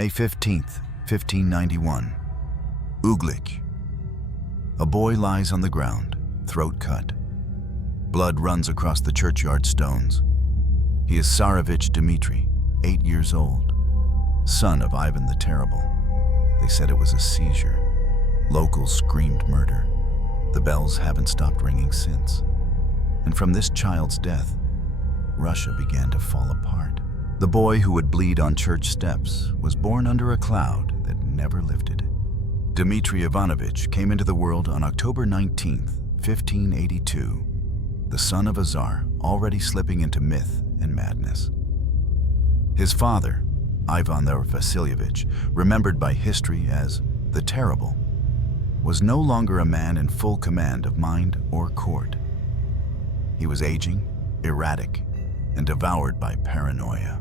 May 15, 1591. Uglich. A boy lies on the ground, throat cut. Blood runs across the churchyard stones. He is Tsarevich Dmitry, 8 years old, son of Ivan the Terrible. They said it was a seizure. Locals screamed murder. The bells haven't stopped ringing since. And from this child's death, Russia began to fall apart. The boy who would bleed on church steps was born under a cloud that never lifted. Dmitri Ivanovich came into the world on October 19, 1582, the son of a Tsar already slipping into myth and madness. His father, Ivan the Vasilyevich, remembered by history as the Terrible, was no longer a man in full command of mind or court. He was aging, erratic, and devoured by paranoia.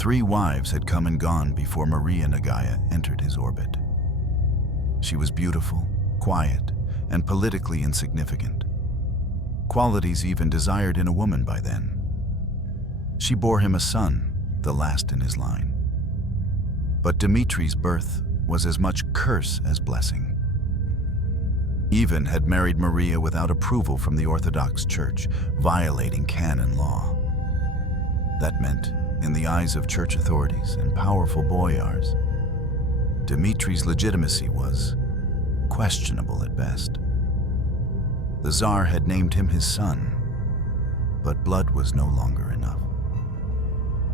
3 wives had come and gone before Maria Nagaya entered his orbit. She was beautiful, quiet, and politically insignificant, qualities even desired in a woman by then. She bore him a son, the last in his line. But Dmitri's birth was as much curse as blessing. Ivan had married Maria without approval from the Orthodox Church, violating canon law. That meant, in the eyes of church authorities and powerful boyars, Dmitri's legitimacy was questionable at best. The Tsar had named him his son, but blood was no longer enough.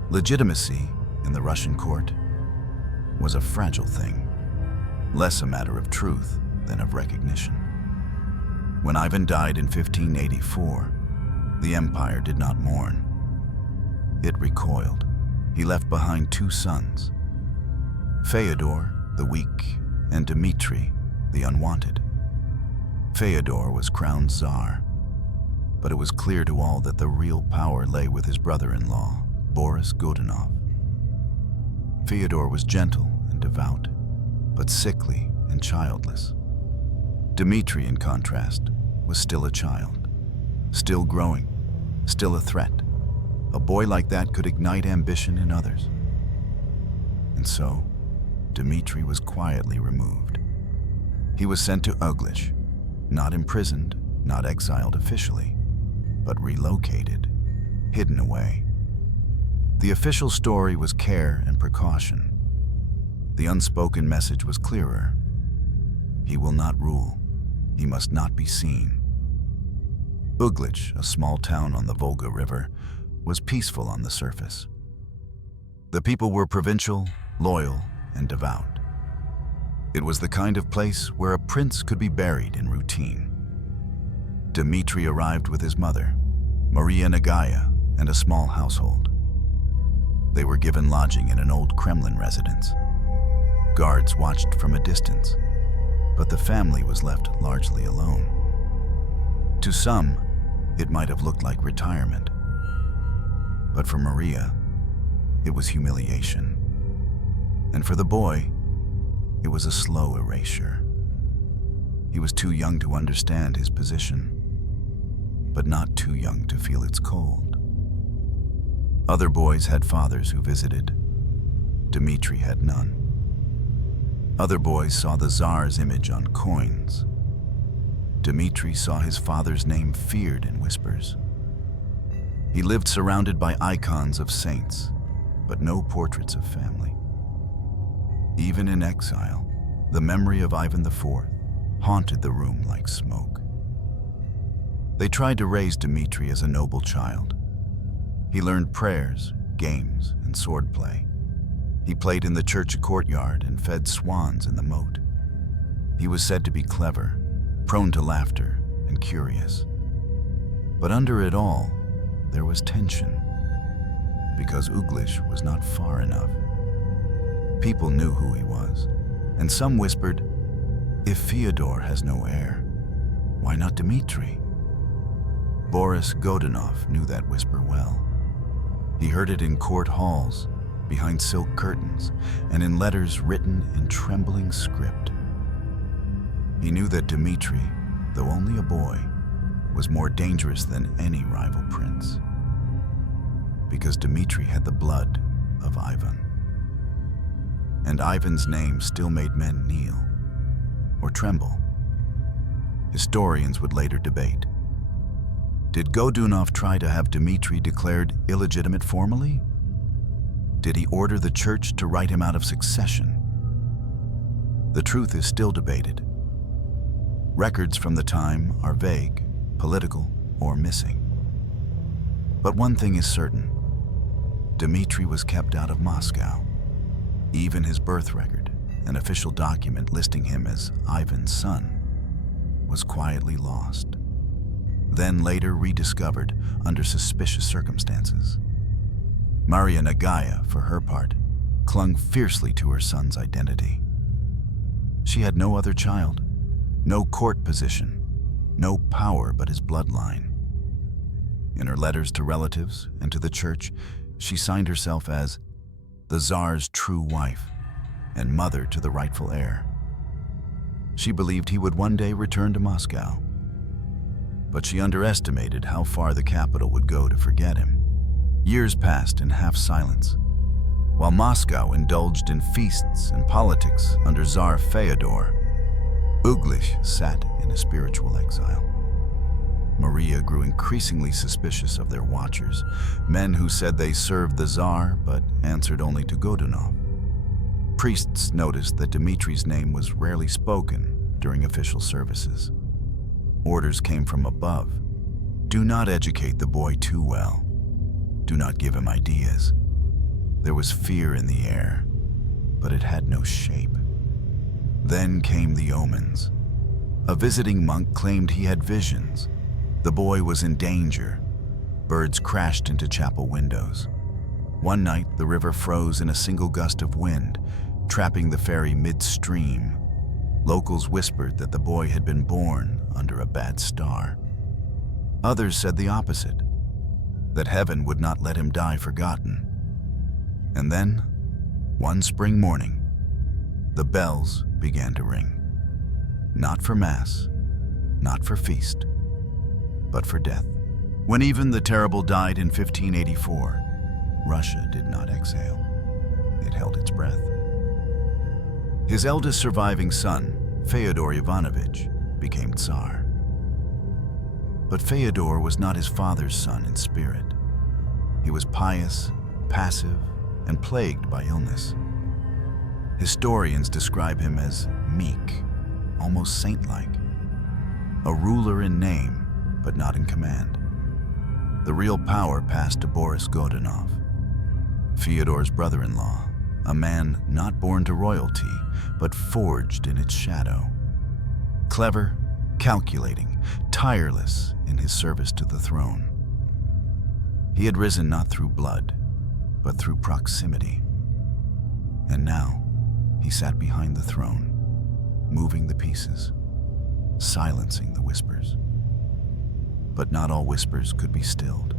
Legitimacy in the Russian court was a fragile thing, less a matter of truth than of recognition. When Ivan died in 1584, the empire did not mourn. It recoiled. He left behind 2 sons, Fyodor, the weak, and Dmitri, the unwanted. Fyodor was crowned Tsar, but it was clear to all that the real power lay with his brother-in-law, Boris Godunov. Fyodor was gentle and devout, but sickly and childless. Dmitri, in contrast, was still a child, still growing, still a threat. A boy like that could ignite ambition in others. And so, Dmitri was quietly removed. He was sent to Uglich, not imprisoned, not exiled officially, but relocated, hidden away. The official story was care and precaution. The unspoken message was clearer. He will not rule. He must not be seen. Uglich, a small town on the Volga River, was peaceful on the surface. The people were provincial, loyal, and devout. It was the kind of place where a prince could be buried in routine. Dmitri arrived with his mother, Maria Nagaya, and a small household. They were given lodging in an old Kremlin residence. Guards watched from a distance, but the family was left largely alone. To some, it might have looked like retirement. But for Maria, it was humiliation. And for the boy, it was a slow erasure. He was too young to understand his position, but not too young to feel its cold. Other boys had fathers who visited. Dmitri had none. Other boys saw the Tsar's image on coins. Dmitri saw his father's name feared in whispers. He lived surrounded by icons of saints, but no portraits of family. Even in exile, the memory of Ivan IV haunted the room like smoke. They tried to raise Dmitri as a noble child. He learned prayers, games, and swordplay. He played in the church courtyard and fed swans in the moat. He was said to be clever, prone to laughter, and curious. But under it all, there was tension, because Uglich was not far enough. People knew who he was, and some whispered, "If Fyodor has no heir, why not Dmitri?" Boris Godunov knew that whisper well. He heard it in court halls, behind silk curtains, and in letters written in trembling script. He knew that Dmitri, though only a boy, was more dangerous than any rival prince, because Dmitri had the blood of Ivan. and Ivan's name still made men kneel or tremble. Historians would later debate. Did Godunov try to have Dmitri declared illegitimate formally? Did he order the church to write him out of succession? The truth is still debated. Records from the time are vague, political, or missing. But one thing is certain. Dmitri was kept out of Moscow. Even his birth record, an official document listing him as Ivan's son, was quietly lost. Then later rediscovered under suspicious circumstances. Maria Nagaya, for her part, clung fiercely to her son's identity. She had no other child, no court position, no power but his bloodline. In her letters to relatives and to the church, she signed herself as the Tsar's true wife and mother to the rightful heir. She believed he would one day return to Moscow, but she underestimated how far the capital would go to forget him. Years passed in half silence, while Moscow indulged in feasts and politics under Tsar Fyodor. Uglich sat in a spiritual exile. Maria grew increasingly suspicious of their watchers, men who said they served the Tsar but answered only to Godunov. Priests noticed that Dmitri's name was rarely spoken during official services. Orders came from above. Do not educate the boy too well. Do not give him ideas. There was fear in the air, but it had no shape. Then came the omens. A visiting monk claimed he had visions. The boy was in danger. Birds crashed into chapel windows. One night, the river froze in a single gust of wind, trapping the ferry midstream. Locals whispered that the boy had been born under a bad star. Others said the opposite, that heaven would not let him die forgotten. And then, one spring morning, the bells began to ring. Not for mass, not for feast, but for death. When even the terrible died in 1584, Russia did not exhale. It held its breath. His eldest surviving son, Fyodor Ivanovich, became Tsar. But Fyodor was not his father's son in spirit. He was pious, passive, and plagued by illness. Historians describe him as meek, almost saint-like, a ruler in name, but not in command. The real power passed to Boris Godunov, Fyodor's brother-in-law, a man not born to royalty, but forged in its shadow. Clever, calculating, tireless in his service to the throne. He had risen not through blood, but through proximity. And now, he sat behind the throne, moving the pieces, silencing the whispers. But not all whispers could be stilled.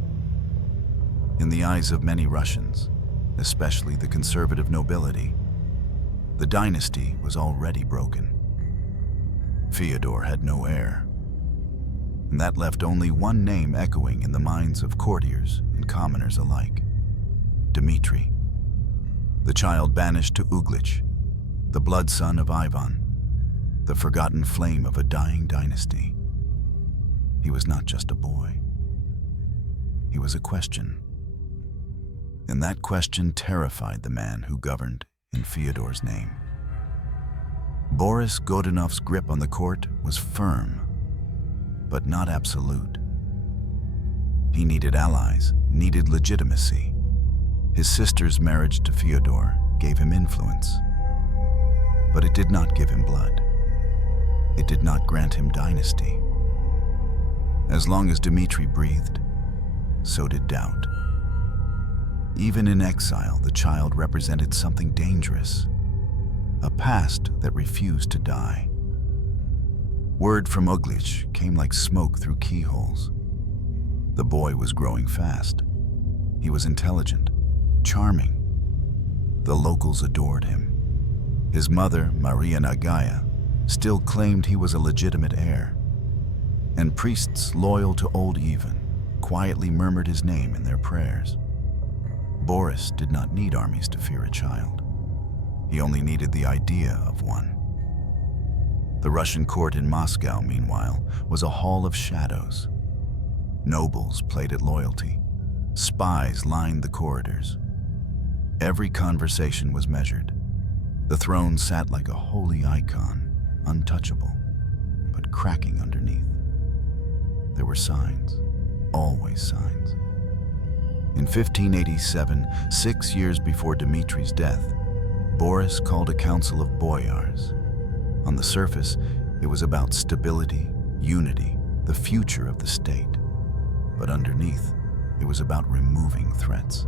In the eyes of many Russians, especially the conservative nobility, the dynasty was already broken. Fyodor had no heir, and that left only one name echoing in the minds of courtiers and commoners alike: Dmitri, the child banished to Uglich, the blood son of Ivan, the forgotten flame of a dying dynasty. He was not just a boy. He was a question. And that question terrified the man who governed in Fyodor's name. Boris Godunov's grip on the court was firm, but not absolute. He needed allies, needed legitimacy. His sister's marriage to Fyodor gave him influence, but it did not give him blood. It did not grant him dynasty. As long as Dmitri breathed, so did doubt. Even in exile, the child represented something dangerous, a past that refused to die. Word from Uglich came like smoke through keyholes. The boy was growing fast. He was intelligent, charming. The locals adored him. His mother, Maria Nagaya, still claimed he was a legitimate heir. And priests loyal to old Ivan quietly murmured his name in their prayers. Boris did not need armies to fear a child. He only needed the idea of one. The Russian court in Moscow, meanwhile, was a hall of shadows. Nobles played at loyalty. Spies lined the corridors. Every conversation was measured. The throne sat like a holy icon, untouchable, but cracking underneath. There were signs, always signs. In 1587, 6 years before Dmitri's death, Boris called a council of boyars. On the surface, it was about stability, unity, the future of the state. But underneath, it was about removing threats.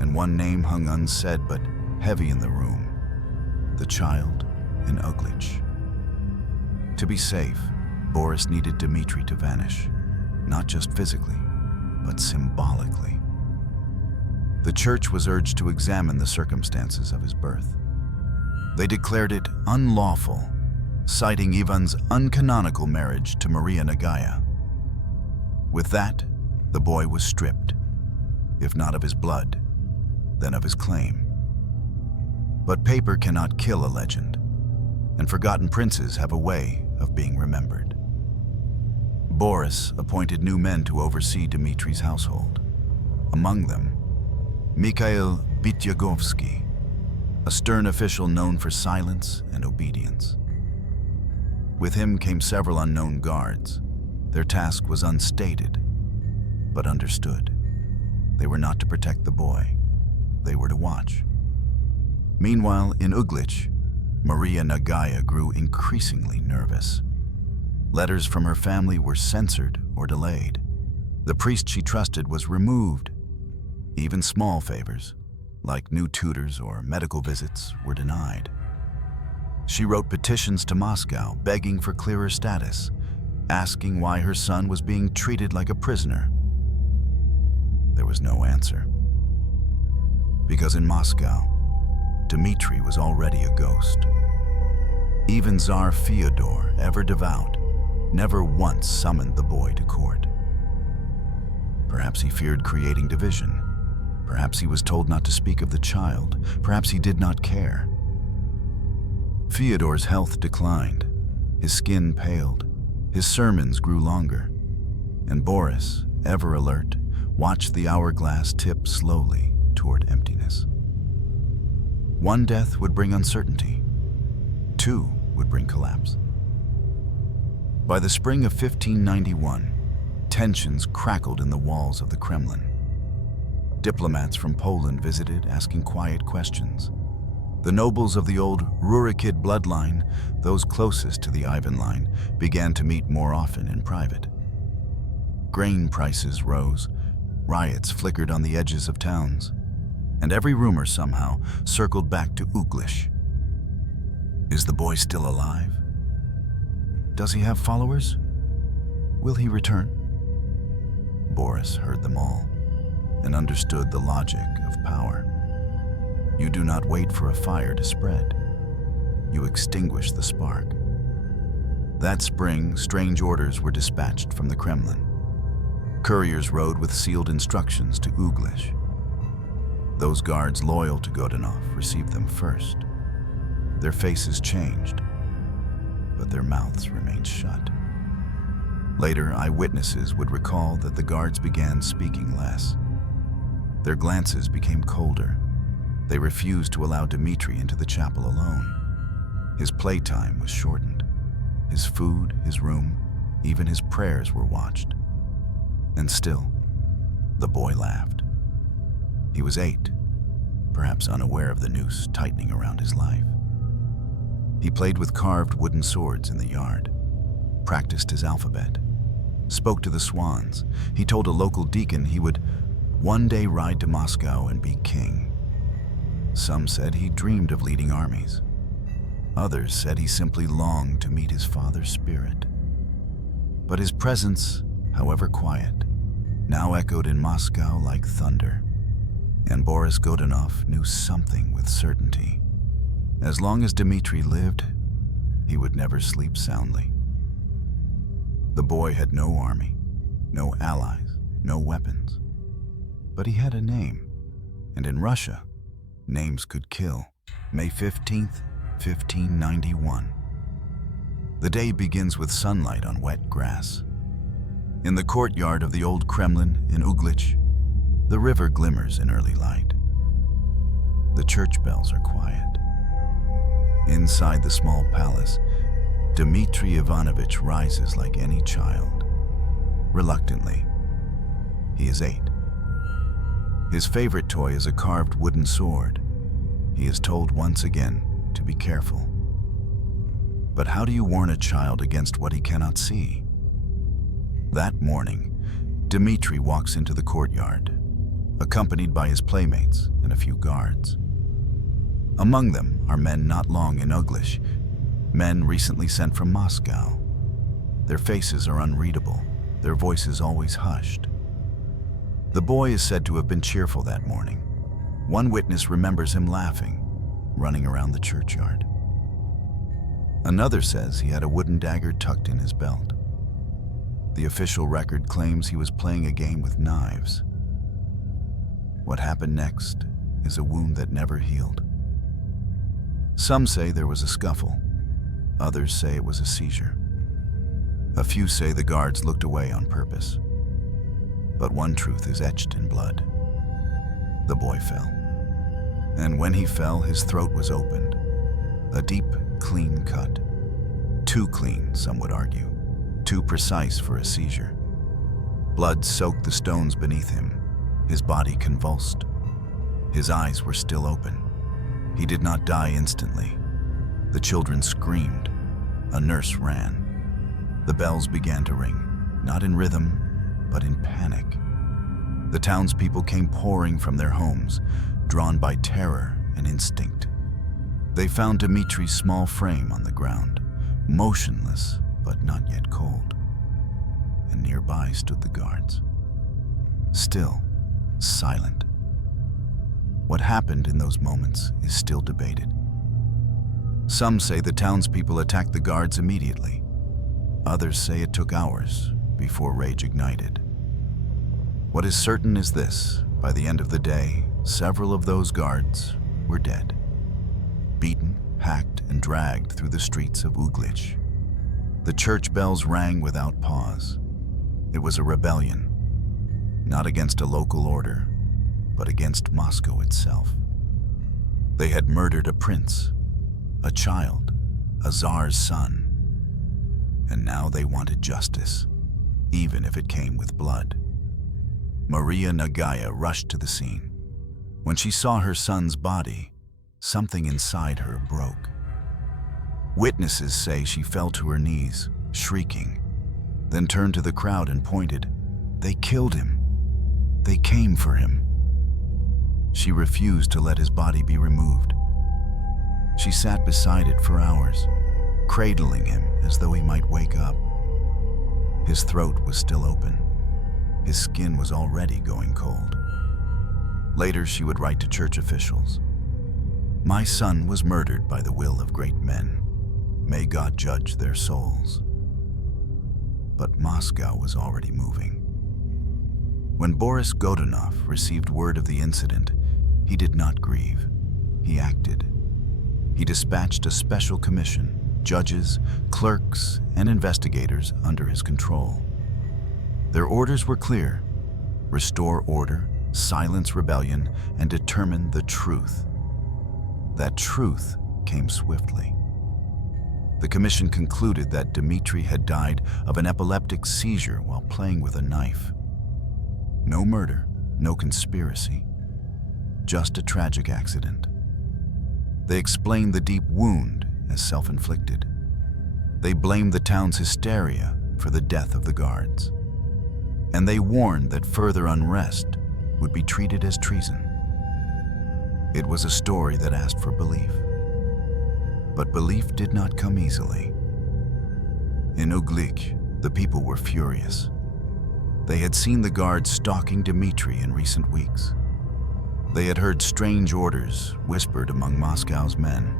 And one name hung unsaid but heavy in the room: the child in Uglich. To be safe, Boris needed Dmitri to vanish, not just physically, but symbolically. The church was urged to examine the circumstances of his birth. They declared it unlawful, citing Ivan's uncanonical marriage to Maria Nagaya. With that, the boy was stripped, if not of his blood, then of his claim. But paper cannot kill a legend, and forgotten princes have a way of being remembered. Boris appointed new men to oversee Dmitri's household. Among them, Mikhail Bityagovsky, a stern official known for silence and obedience. With him came several unknown guards. Their task was unstated, but understood. They were not to protect the boy. They were to watch. Meanwhile, in Uglich, Maria Nagaya grew increasingly nervous. Letters from her family were censored or delayed. The priest she trusted was removed. Even small favors, like new tutors or medical visits, were denied. She wrote petitions to Moscow begging for clearer status, asking why her son was being treated like a prisoner. There was no answer. Because in Moscow, Dmitri was already a ghost. Even Tsar Fyodor, ever devout, never once summoned the boy to court. Perhaps he feared creating division. Perhaps he was told not to speak of the child. Perhaps he did not care. Fyodor's health declined. His skin paled. His sermons grew longer. And Boris, ever alert, watched the hourglass tip slowly toward emptiness. One death would bring uncertainty. Two would bring collapse. By the spring of 1591, tensions crackled in the walls of the Kremlin. Diplomats from Poland visited, asking quiet questions. The nobles of the old Rurikid bloodline, those closest to the Ivan line, began to meet more often in private. Grain prices rose, riots flickered on the edges of towns, and every rumor somehow circled back to Uglich. Is the boy still alive? Does he have followers? Will he return? Boris heard them all and understood the logic of power. You do not wait for a fire to spread. You extinguish the spark. That spring, strange orders were dispatched from the Kremlin. Couriers rode with sealed instructions to Uglich. Those guards loyal to Godunov received them first. Their faces changed, but their mouths remained shut. Later, eyewitnesses would recall that the guards began speaking less. Their glances became colder. They refused to allow Dmitri into the chapel alone. His playtime was shortened. His food, his room, even his prayers were watched. And still, the boy laughed. He was 8, perhaps unaware of the noose tightening around his life. He played with carved wooden swords in the yard, practiced his alphabet, spoke to the swans. He told a local deacon he would one day ride to Moscow and be king. Some said he dreamed of leading armies. Others said he simply longed to meet his father's spirit. But his presence, however quiet, now echoed in Moscow like thunder. And Boris Godunov knew something with certainty. As long as Dmitri lived, he would never sleep soundly. The boy had no army, no allies, no weapons. But he had a name, and in Russia, names could kill. May 15th, 1591. The day begins with sunlight on wet grass. In the courtyard of the old Kremlin in Uglich, the river glimmers in early light. The church bells are quiet. Inside the small palace, Dmitri Ivanovich rises like any child. Reluctantly, he is 8. His favorite toy is a carved wooden sword. He is told once again to be careful. But how do you warn a child against what he cannot see? That morning, Dmitri walks into the courtyard, accompanied by his playmates and a few guards. Among them are men not long in Uglich, men recently sent from Moscow. Their faces are unreadable, their voices always hushed. The boy is said to have been cheerful that morning. One witness remembers him laughing, running around the churchyard. Another says he had a wooden dagger tucked in his belt. The official record claims he was playing a game with knives. What happened next is a wound that never healed. Some say there was a scuffle. Others say it was a seizure. A few say the guards looked away on purpose. But one truth is etched in blood. The boy fell. And when he fell, his throat was opened. A deep, clean cut. Too clean, some would argue. Too precise for a seizure. Blood soaked the stones beneath him. His body convulsed. His eyes were still open. He did not die instantly. The children screamed. A nurse ran. The bells began to ring, not in rhythm, but in panic. The townspeople came pouring from their homes, drawn by terror and instinct. They found Dmitri's small frame on the ground, motionless but not yet cold. And nearby stood the guards, still, silent. What happened in those moments is still debated. Some say the townspeople attacked the guards immediately. Others say it took hours before rage ignited. What is certain is this: by the end of the day, several of those guards were dead, beaten, hacked, and dragged through the streets of Uglich. The church bells rang without pause. It was a rebellion, not against a local order, but against Moscow itself. They had murdered a prince, a child, a czar's son, and now they wanted justice, even if it came with blood. Maria Nagaya rushed to the scene. When she saw her son's body, something inside her broke. Witnesses say she fell to her knees, shrieking, then turned to the crowd and pointed. They killed him. They came for him. She refused to let his body be removed. She sat beside it for hours, cradling him as though he might wake up. His throat was still open. His skin was already going cold. Later, she would write to church officials. My son was murdered by the will of great men. May God judge their souls. But Moscow was already moving. When Boris Godunov received word of the incident, he did not grieve. He acted. He dispatched a special commission, judges, clerks, and investigators under his control. Their orders were clear: restore order, silence rebellion, and determine the truth. That truth came swiftly. The commission concluded that Dmitri had died of an epileptic seizure while playing with a knife. No murder, no conspiracy, just a tragic accident. They explained the deep wound as self-inflicted. They blamed the town's hysteria for the death of the guards. And they warned that further unrest would be treated as treason. It was a story that asked for belief. But belief did not come easily. In Uglich, the people were furious. They had seen the guards stalking Dmitri in recent weeks. They had heard strange orders whispered among Moscow's men.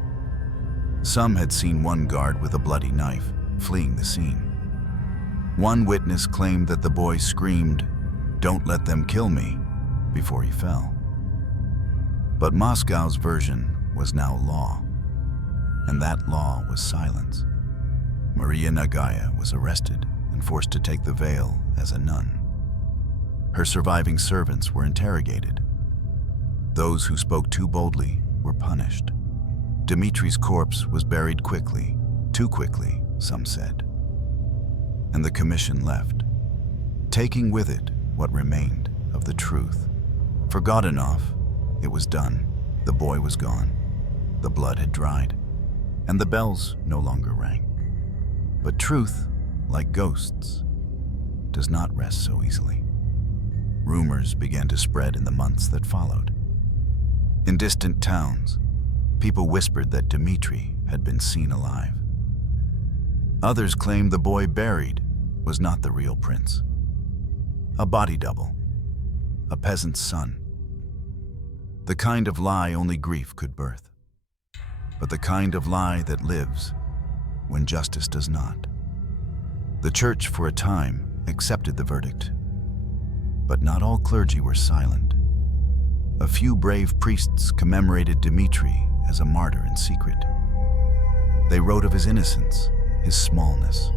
Some had seen one guard with a bloody knife fleeing the scene. One witness claimed that the boy screamed, "Don't let them kill me," before he fell. But Moscow's version was now law, and that law was silence. Maria Nagaya was arrested and forced to take the veil as a nun. Her surviving servants were interrogated. Those who spoke too boldly were punished. Dmitri's corpse was buried quickly, too quickly, some said. And the commission left, taking with it what remained of the truth. For Godunov, it was done. The boy was gone. The blood had dried, and the bells no longer rang. But truth, like ghosts, does not rest so easily. Rumors began to spread in the months that followed. In distant towns, people whispered that Dmitri had been seen alive. Others claimed the boy buried was not the real prince. A body double, a peasant's son. The kind of lie only grief could birth, but the kind of lie that lives when justice does not. The church, for a time, accepted the verdict, but not all clergy were silent. A few brave priests commemorated Dmitri as a martyr in secret. They wrote of his innocence, his smallness,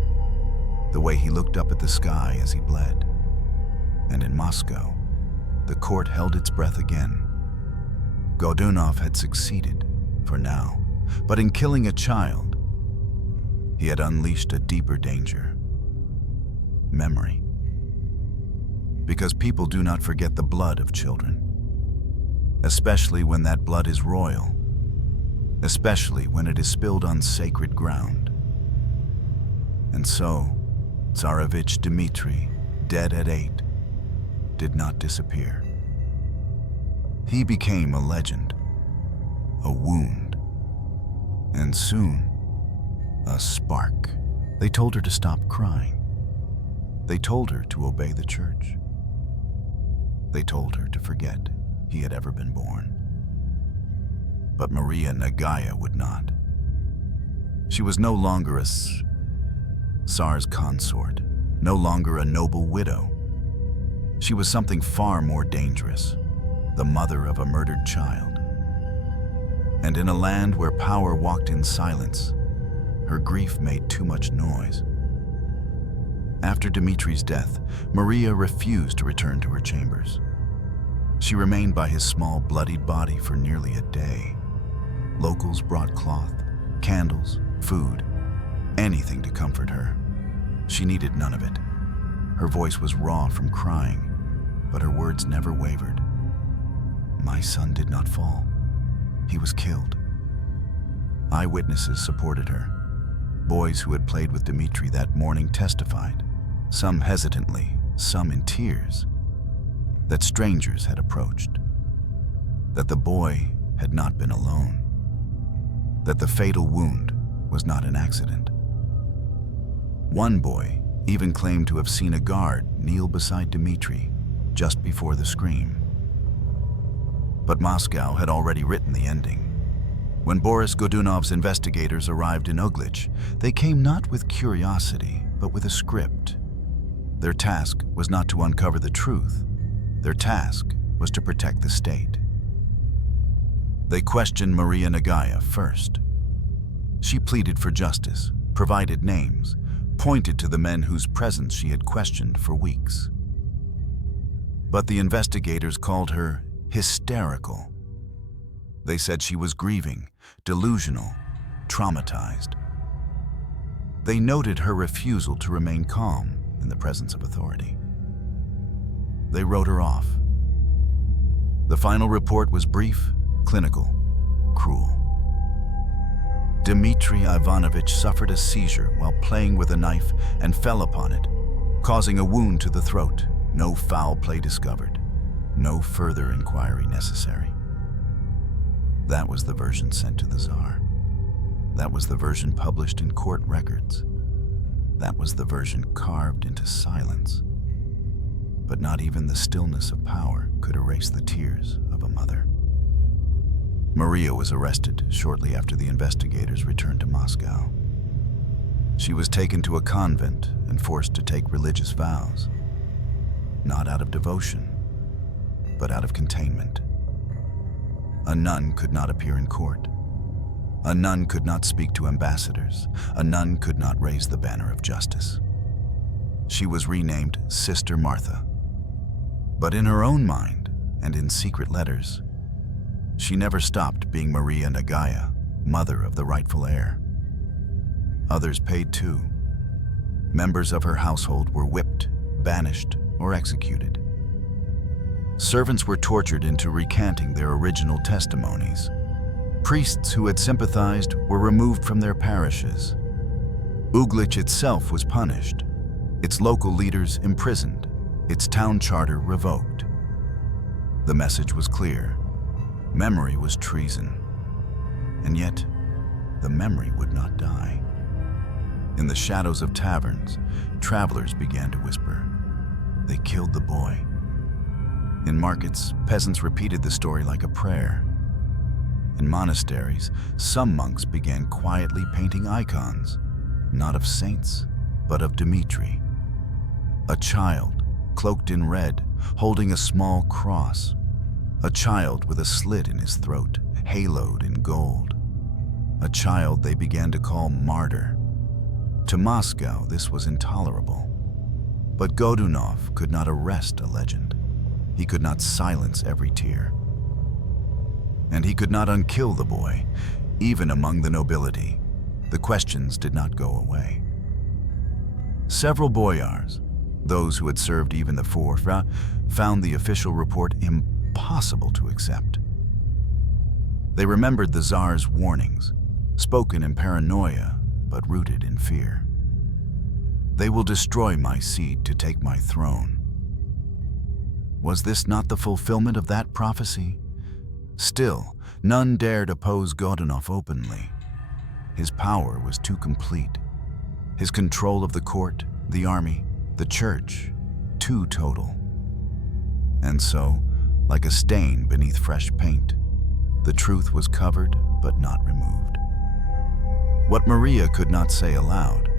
the way he looked up at the sky as he bled. And in Moscow, the court held its breath again. Godunov had succeeded, for now, but in killing a child, he had unleashed a deeper danger: memory. Because people do not forget the blood of children, especially when that blood is royal, especially when it is spilled on sacred ground. And so, Tsarevich Dmitry, dead at 8, did not disappear. He became a legend, a wound, and soon, a spark. They told her to stop crying. They told her to obey the church. They told her to forget he had ever been born. But Maria Nagaya would not. She was no longer a Tsar's consort, no longer a noble widow. She was something far more dangerous, the mother of a murdered child. And in a land where power walked in silence, her grief made too much noise. After Dmitri's death, Maria refused to return to her chambers. She remained by his small, bloodied body for nearly a day. Locals brought cloth, candles, food, anything to comfort her. She needed none of it. Her voice was raw from crying, but her words never wavered. My son did not fall. He was killed. Eyewitnesses supported her. Boys who had played with Dmitri that morning testified, some hesitantly, some in tears, that strangers had approached, that the boy had not been alone, that the fatal wound was not an accident. One boy even claimed to have seen a guard kneel beside Dmitri just before the scream. But Moscow had already written the ending. When Boris Godunov's investigators arrived in Uglich, they came not with curiosity, but with a script. Their task was not to uncover the truth. Their task was to protect the state. They questioned Maria Nagaya first. She pleaded for justice, provided names, pointed to the men whose presence she had questioned for weeks. But the investigators called her hysterical. They said she was grieving, delusional, traumatized. They noted her refusal to remain calm in the presence of authority. They wrote her off. The final report was brief, clinical, cruel. Dmitri Ivanovich suffered a seizure while playing with a knife and fell upon it, causing a wound to the throat. No foul play discovered. No further inquiry necessary. That was the version sent to the Tsar. That was the version published in court records. That was the version carved into silence. But not even the stillness of power could erase the tears of a mother. Maria was arrested shortly after the investigators returned to Moscow. She was taken to a convent and forced to take religious vows, not out of devotion, but out of containment. A nun could not appear in court. A nun could not speak to ambassadors. A nun could not raise the banner of justice. She was renamed Sister Martha. But in her own mind, and in secret letters, she never stopped being Maria Nagaya, mother of the rightful heir. Others paid too. Members of her household were whipped, banished, or executed. Servants were tortured into recanting their original testimonies. Priests who had sympathized were removed from their parishes. Uglich itself was punished, its local leaders imprisoned, its town charter revoked. The message was clear. Memory was treason. And yet, the memory would not die. In the shadows of taverns, travelers began to whisper, "They killed the boy." In markets, peasants repeated the story like a prayer. In monasteries, some monks began quietly painting icons, not of saints, but of Dmitri. A child, cloaked in red, holding a small cross. A child with a slit in his throat, haloed in gold. A child they began to call martyr. To Moscow, this was intolerable. But Godunov could not arrest a legend. He could not silence every tear. And he could not unkill the boy. Even among the nobility, the questions did not go away. Several boyars, those who had served even the fourth, found the official report impossible to accept. They remembered the Tsar's warnings, spoken in paranoia, but rooted in fear. "They will destroy my seed to take my throne." Was this not the fulfillment of that prophecy? Still, none dared oppose Godunov openly. His power was too complete. His control of the court, the army, the church, too total. And so, like a stain beneath fresh paint, the truth was covered but not removed. What Maria could not say aloud,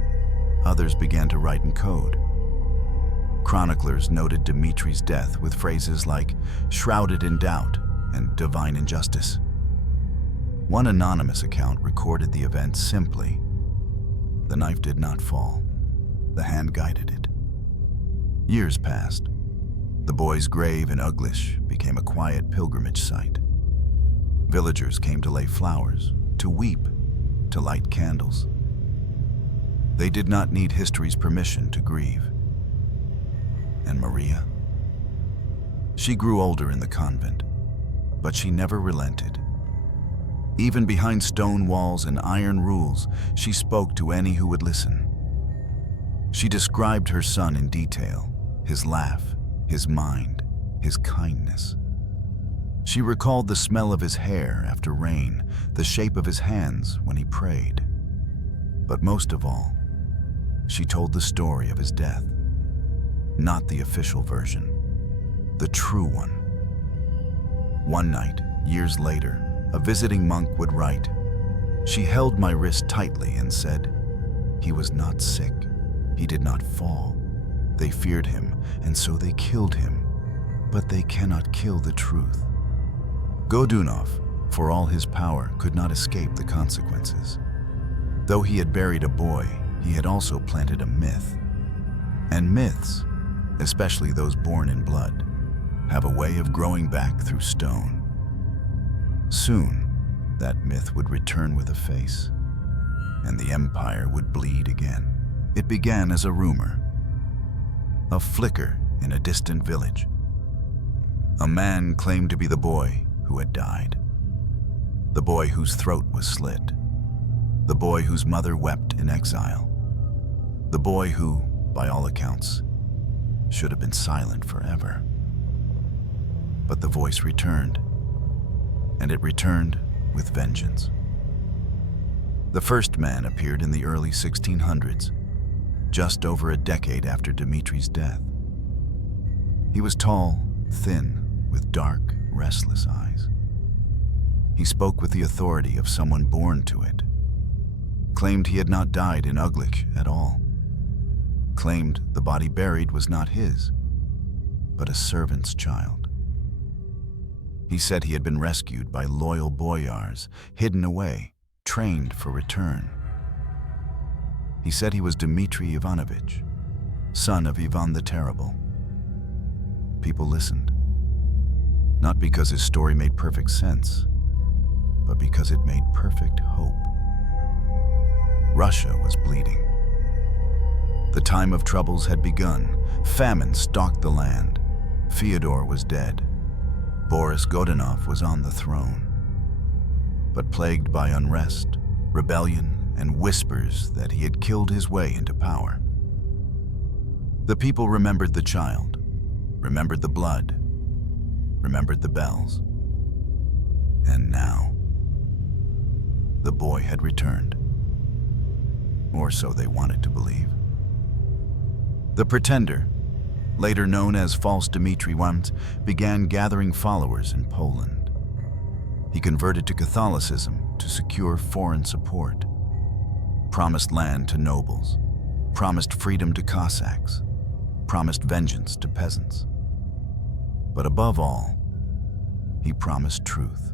others began to write in code. Chroniclers noted Dmitri's death with phrases like "shrouded in doubt" and "divine injustice." One anonymous account recorded the event simply: "The knife did not fall, the hand guided it." Years passed. The boy's grave in Uglich became a quiet pilgrimage site. Villagers came to lay flowers, to weep, to light candles. They did not need history's permission to grieve. And Maria? She grew older in the convent, but she never relented. Even behind stone walls and iron rules, she spoke to any who would listen. She described her son in detail, his laugh, his mind, his kindness. She recalled the smell of his hair after rain, the shape of his hands when he prayed. But most of all, she told the story of his death. Not the official version, the true one. One night, years later, a visiting monk would write, "She held my wrist tightly and said, 'He was not sick. He did not fall. They feared him, and so they killed him. But they cannot kill the truth.'" Godunov, for all his power, could not escape the consequences. Though he had buried a boy, he had also planted a myth. And myths, especially those born in blood, have a way of growing back through stone. Soon, that myth would return with a face, and the empire would bleed again. It began as a rumor, a flicker in a distant village. A man claimed to be the boy who had died, the boy whose throat was slit, the boy whose mother wept in exile, the boy who, by all accounts, should have been silent forever. But the voice returned, and it returned with vengeance. The first man appeared in the early 1600s, just over a decade after Dmitri's death. He was tall, thin, with dark, restless eyes. He spoke with the authority of someone born to it, claimed he had not died in Uglich at all, claimed the body buried was not his, but a servant's child. He said he had been rescued by loyal boyars, hidden away, trained for return. He said he was Dmitri Ivanovich, son of Ivan the Terrible. People listened, not because his story made perfect sense, but because it made perfect hope. Russia was bleeding. The time of troubles had begun. Famine stalked the land. Fyodor was dead. Boris Godunov was on the throne. But plagued by unrest, rebellion, and whispers that he had killed his way into power. The people remembered the child, remembered the blood, remembered the bells. And now, the boy had returned. Or so they wanted to believe. The pretender, later known as False Dmitri, once began gathering followers in Poland. He converted to Catholicism to secure foreign support, promised land to nobles, promised freedom to Cossacks, promised vengeance to peasants. But above all, he promised truth.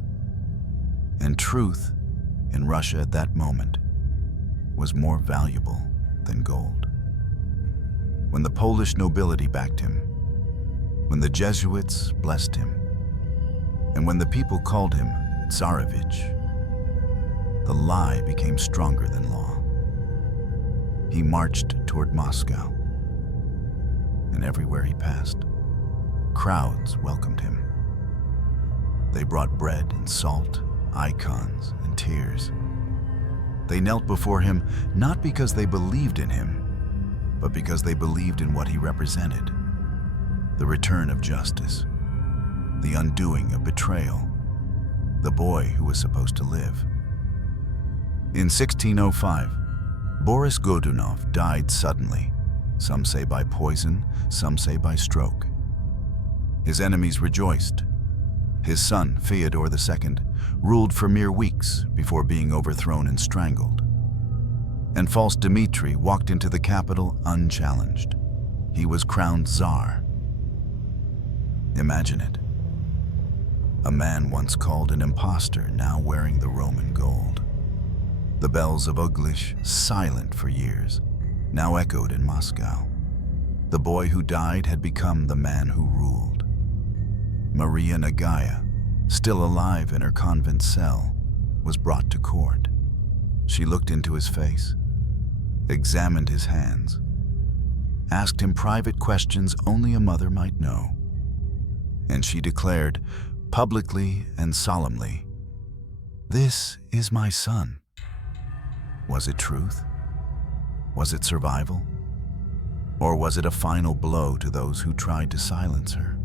And truth, in Russia at that moment, was more valuable than gold. When the Polish nobility backed him, when the Jesuits blessed him, and when the people called him Tsarevich, the lie became stronger than law. He marched toward Moscow, and everywhere he passed, crowds welcomed him. They brought bread and salt, icons and tears. They knelt before him not because they believed in him, but because they believed in what he represented: the return of justice, the undoing of betrayal, the boy who was supposed to live. In 1605, Boris Godunov died suddenly, some say by poison, some say by stroke. His enemies rejoiced. His son, Fyodor II, ruled for mere weeks before being overthrown and strangled. And false Dmitri walked into the capital unchallenged. He was crowned Tsar. Imagine it. A man once called an impostor, now wearing the Roman gold. The bells of Uglich, silent for years, now echoed in Moscow. The boy who died had become the man who ruled. Maria Nagaya, still alive in her convent cell, was brought to court. She looked into his face, examined his hands, asked him private questions only a mother might know. And she declared, publicly and solemnly, "This is my son." Was it truth? Was it survival? Or was it a final blow to those who tried to silence her?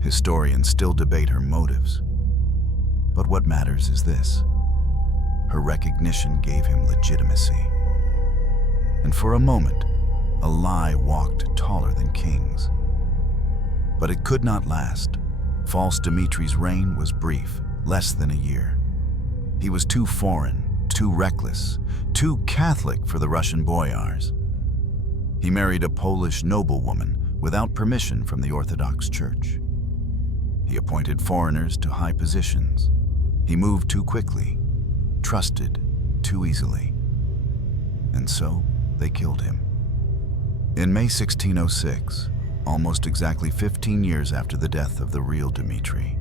Historians still debate her motives. But what matters is this: her recognition gave him legitimacy. And for a moment, a lie walked taller than kings. But it could not last. False Dmitri's reign was brief, less than a year. He was too foreign, too reckless, too Catholic for the Russian boyars. He married a Polish noblewoman without permission from the Orthodox Church. He appointed foreigners to high positions. He moved too quickly, trusted too easily. And so they killed him. In May 1606, almost exactly 15 years after the death of the real Dmitri,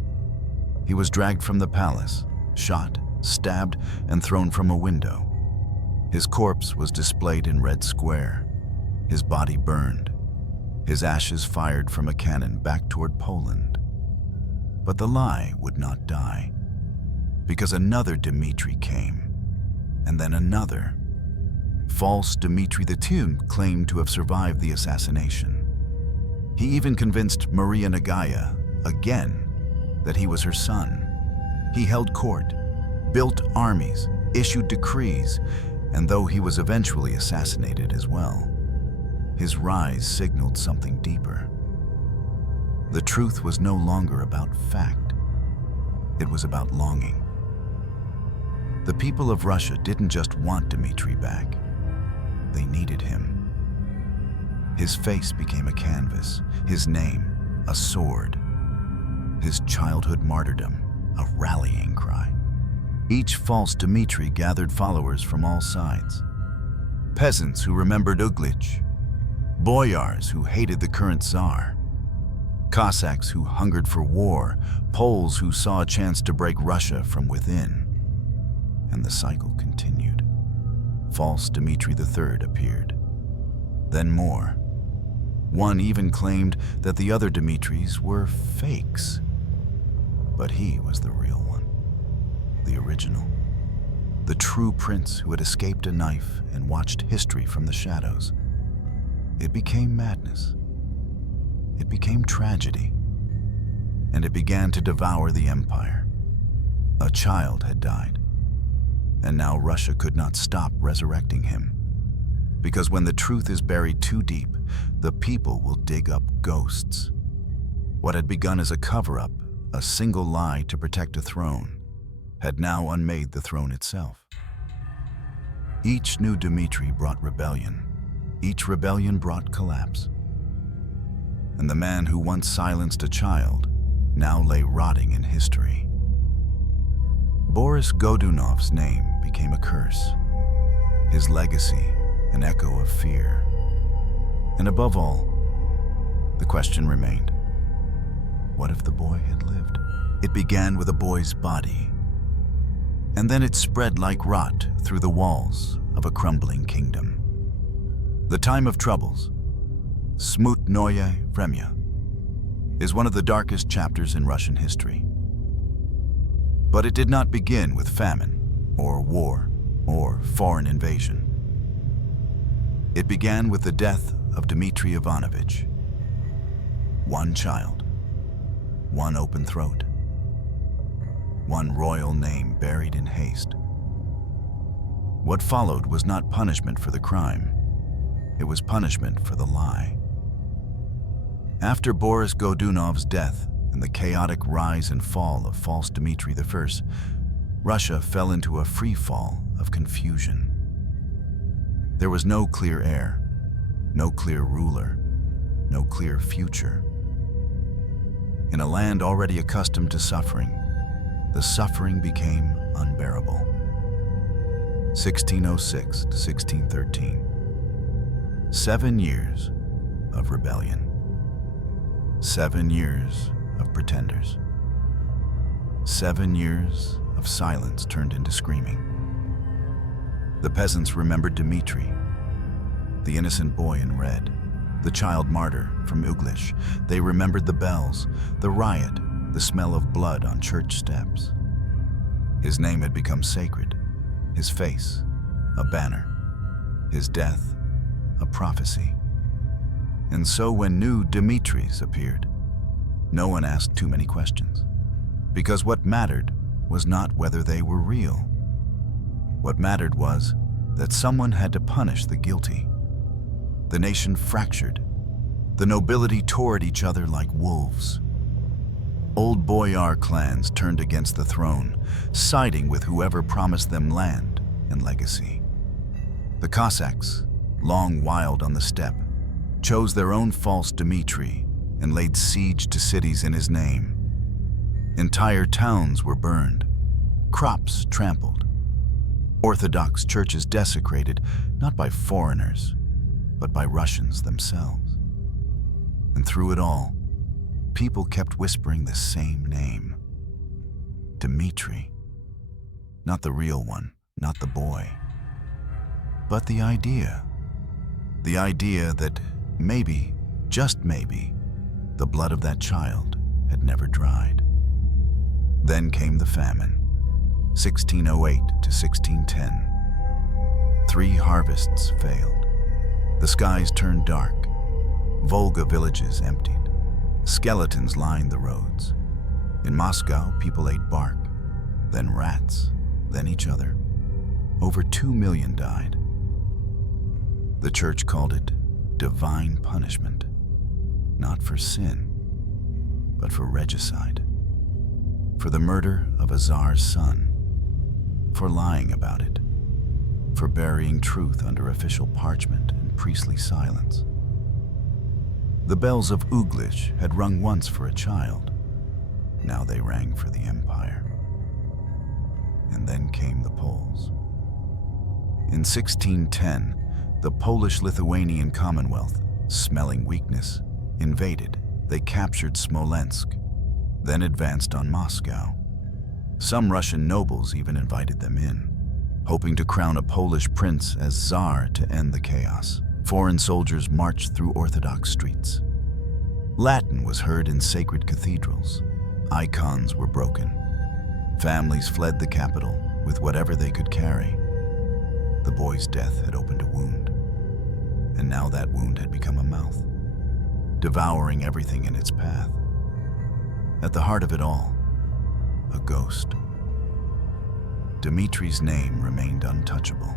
he was dragged from the palace, shot, stabbed, and thrown from a window. His corpse was displayed in Red Square, his body burned, his ashes fired from a cannon back toward Poland. But the lie would not die, because another Dmitri came, and then another. False Dmitri II claimed to have survived the assassination. He even convinced Maria Nagaya, again, that he was her son. He held court, built armies, issued decrees, and though he was eventually assassinated as well, his rise signaled something deeper. The truth was no longer about fact. It was about longing. The people of Russia didn't just want Dmitri back. They needed him. His face became a canvas, his name a sword. his childhood martyrdom a rallying cry. Each false Dmitri gathered followers from all sides. Peasants who remembered Uglich, boyars who hated the current Tsar, Cossacks who hungered for war, Poles who saw a chance to break Russia from within. And the cycle continued. False Dmitri III appeared. Then more. One even claimed that the other Dmitris were fakes. But he was the real one, the original, the true prince who had escaped a knife and watched history from the shadows. It became madness. It became tragedy. And it began to devour the empire. A child had died. And now Russia could not stop resurrecting him. Because when the truth is buried too deep, the people will dig up ghosts. What had begun as a cover-up, a single lie to protect a throne, had now unmade the throne itself. Each new Dmitri brought rebellion. Each rebellion brought collapse. And the man who once silenced a child now lay rotting in history. Boris Godunov's name became a curse, his legacy an echo of fear. And above all, the question remained, what if the boy had lived? It began with a boy's body, and then it spread like rot through the walls of a crumbling kingdom. The time of troubles, Smutnoye Vremya, is one of the darkest chapters in Russian history. But it did not begin with famine, or war, or foreign invasion. It began with the death of Dmitri Ivanovich. One child, one open throat, one royal name buried in haste. What followed was not punishment for the crime, it was punishment for the lie. After Boris Godunov's death and the chaotic rise and fall of false Dmitri I, Russia fell into a free fall of confusion. There was no clear heir, no clear ruler, no clear future. In a land already accustomed to suffering, the suffering became unbearable. 1606 to 1613. 7 years of rebellion. 7 years of pretenders. 7 years of silence turned into screaming. The peasants remembered Dmitri, the innocent boy in red, the child martyr from Uglich. They remembered the bells, the riot, the smell of blood on church steps. His name had become sacred, his face a banner, his death a prophecy. And so when new Dmitris appeared, no one asked too many questions, because what mattered was not whether they were real. What mattered was that someone had to punish the guilty. The nation fractured. The nobility tore at each other like wolves. Old boyar clans turned against the throne, siding with whoever promised them land and legacy. The Cossacks, long wild on the steppe, chose their own false Dmitri and laid siege to cities in his name. Entire towns were burned, crops trampled, Orthodox churches desecrated, not by foreigners, but by Russians themselves. And through it all, people kept whispering the same name, Dmitri. Not the real one, not the boy, but the idea that maybe, just maybe, the blood of that child had never dried. Then came the famine, 1608 to 1610. 3 harvests failed. The skies turned dark. Volga villages emptied. Skeletons lined the roads. In Moscow, people ate bark, then rats, then each other. Over 2 million died. The church called it divine punishment, not for sin, but for regicide, for the murder of a czar's son, for lying about it, for burying truth under official parchment and priestly silence. The bells of Uglich had rung once for a child, Now they rang for the empire. And then came the Poles. In 1610, the Polish-Lithuanian Commonwealth, smelling weakness, invaded. They captured Smolensk, then advanced on Moscow. Some Russian nobles even invited them in, hoping to crown a Polish prince as Tsar to end the chaos. Foreign soldiers marched through Orthodox streets. Latin was heard in sacred cathedrals. Icons were broken. Families fled the capital with whatever they could carry. The boy's death had opened a wound, and now that wound had become a mouth, devouring everything in its path. At the heart of it all, a ghost. Dmitri's name remained untouchable.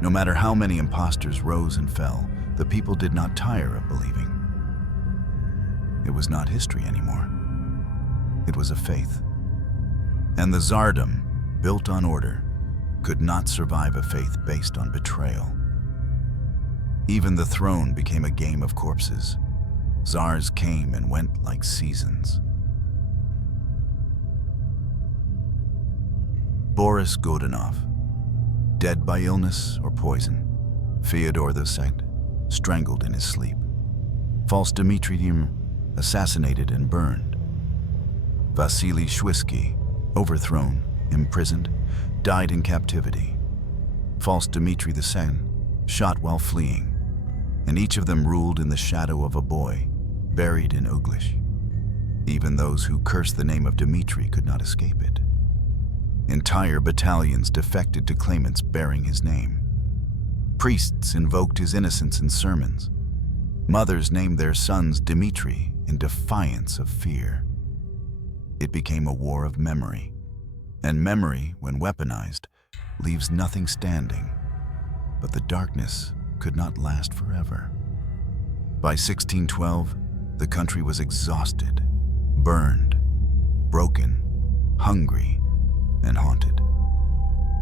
No matter how many impostors rose and fell, the people did not tire of believing. It was not history anymore. It was a faith. And the Tsardom, built on order, could not survive a faith based on betrayal. Even the throne became a game of corpses. Tsars came and went like seasons. Boris Godunov, dead by illness or poison. Fyodor II, strangled in his sleep. False Dmitri, assassinated and burned. Vasily Shwisky, overthrown, imprisoned, died in captivity. False Dmitri II, shot while fleeing. And each of them ruled in the shadow of a boy, buried in Uglich. Even those who cursed the name of Dmitri could not escape it. Entire battalions defected to claimants bearing his name. Priests invoked his innocence in sermons. Mothers named their sons Dmitri in defiance of fear. It became a war of memory, and memory, when weaponized, leaves nothing standing. But the darkness could not last forever. By 1612, the country was exhausted, burned, broken, hungry, and haunted.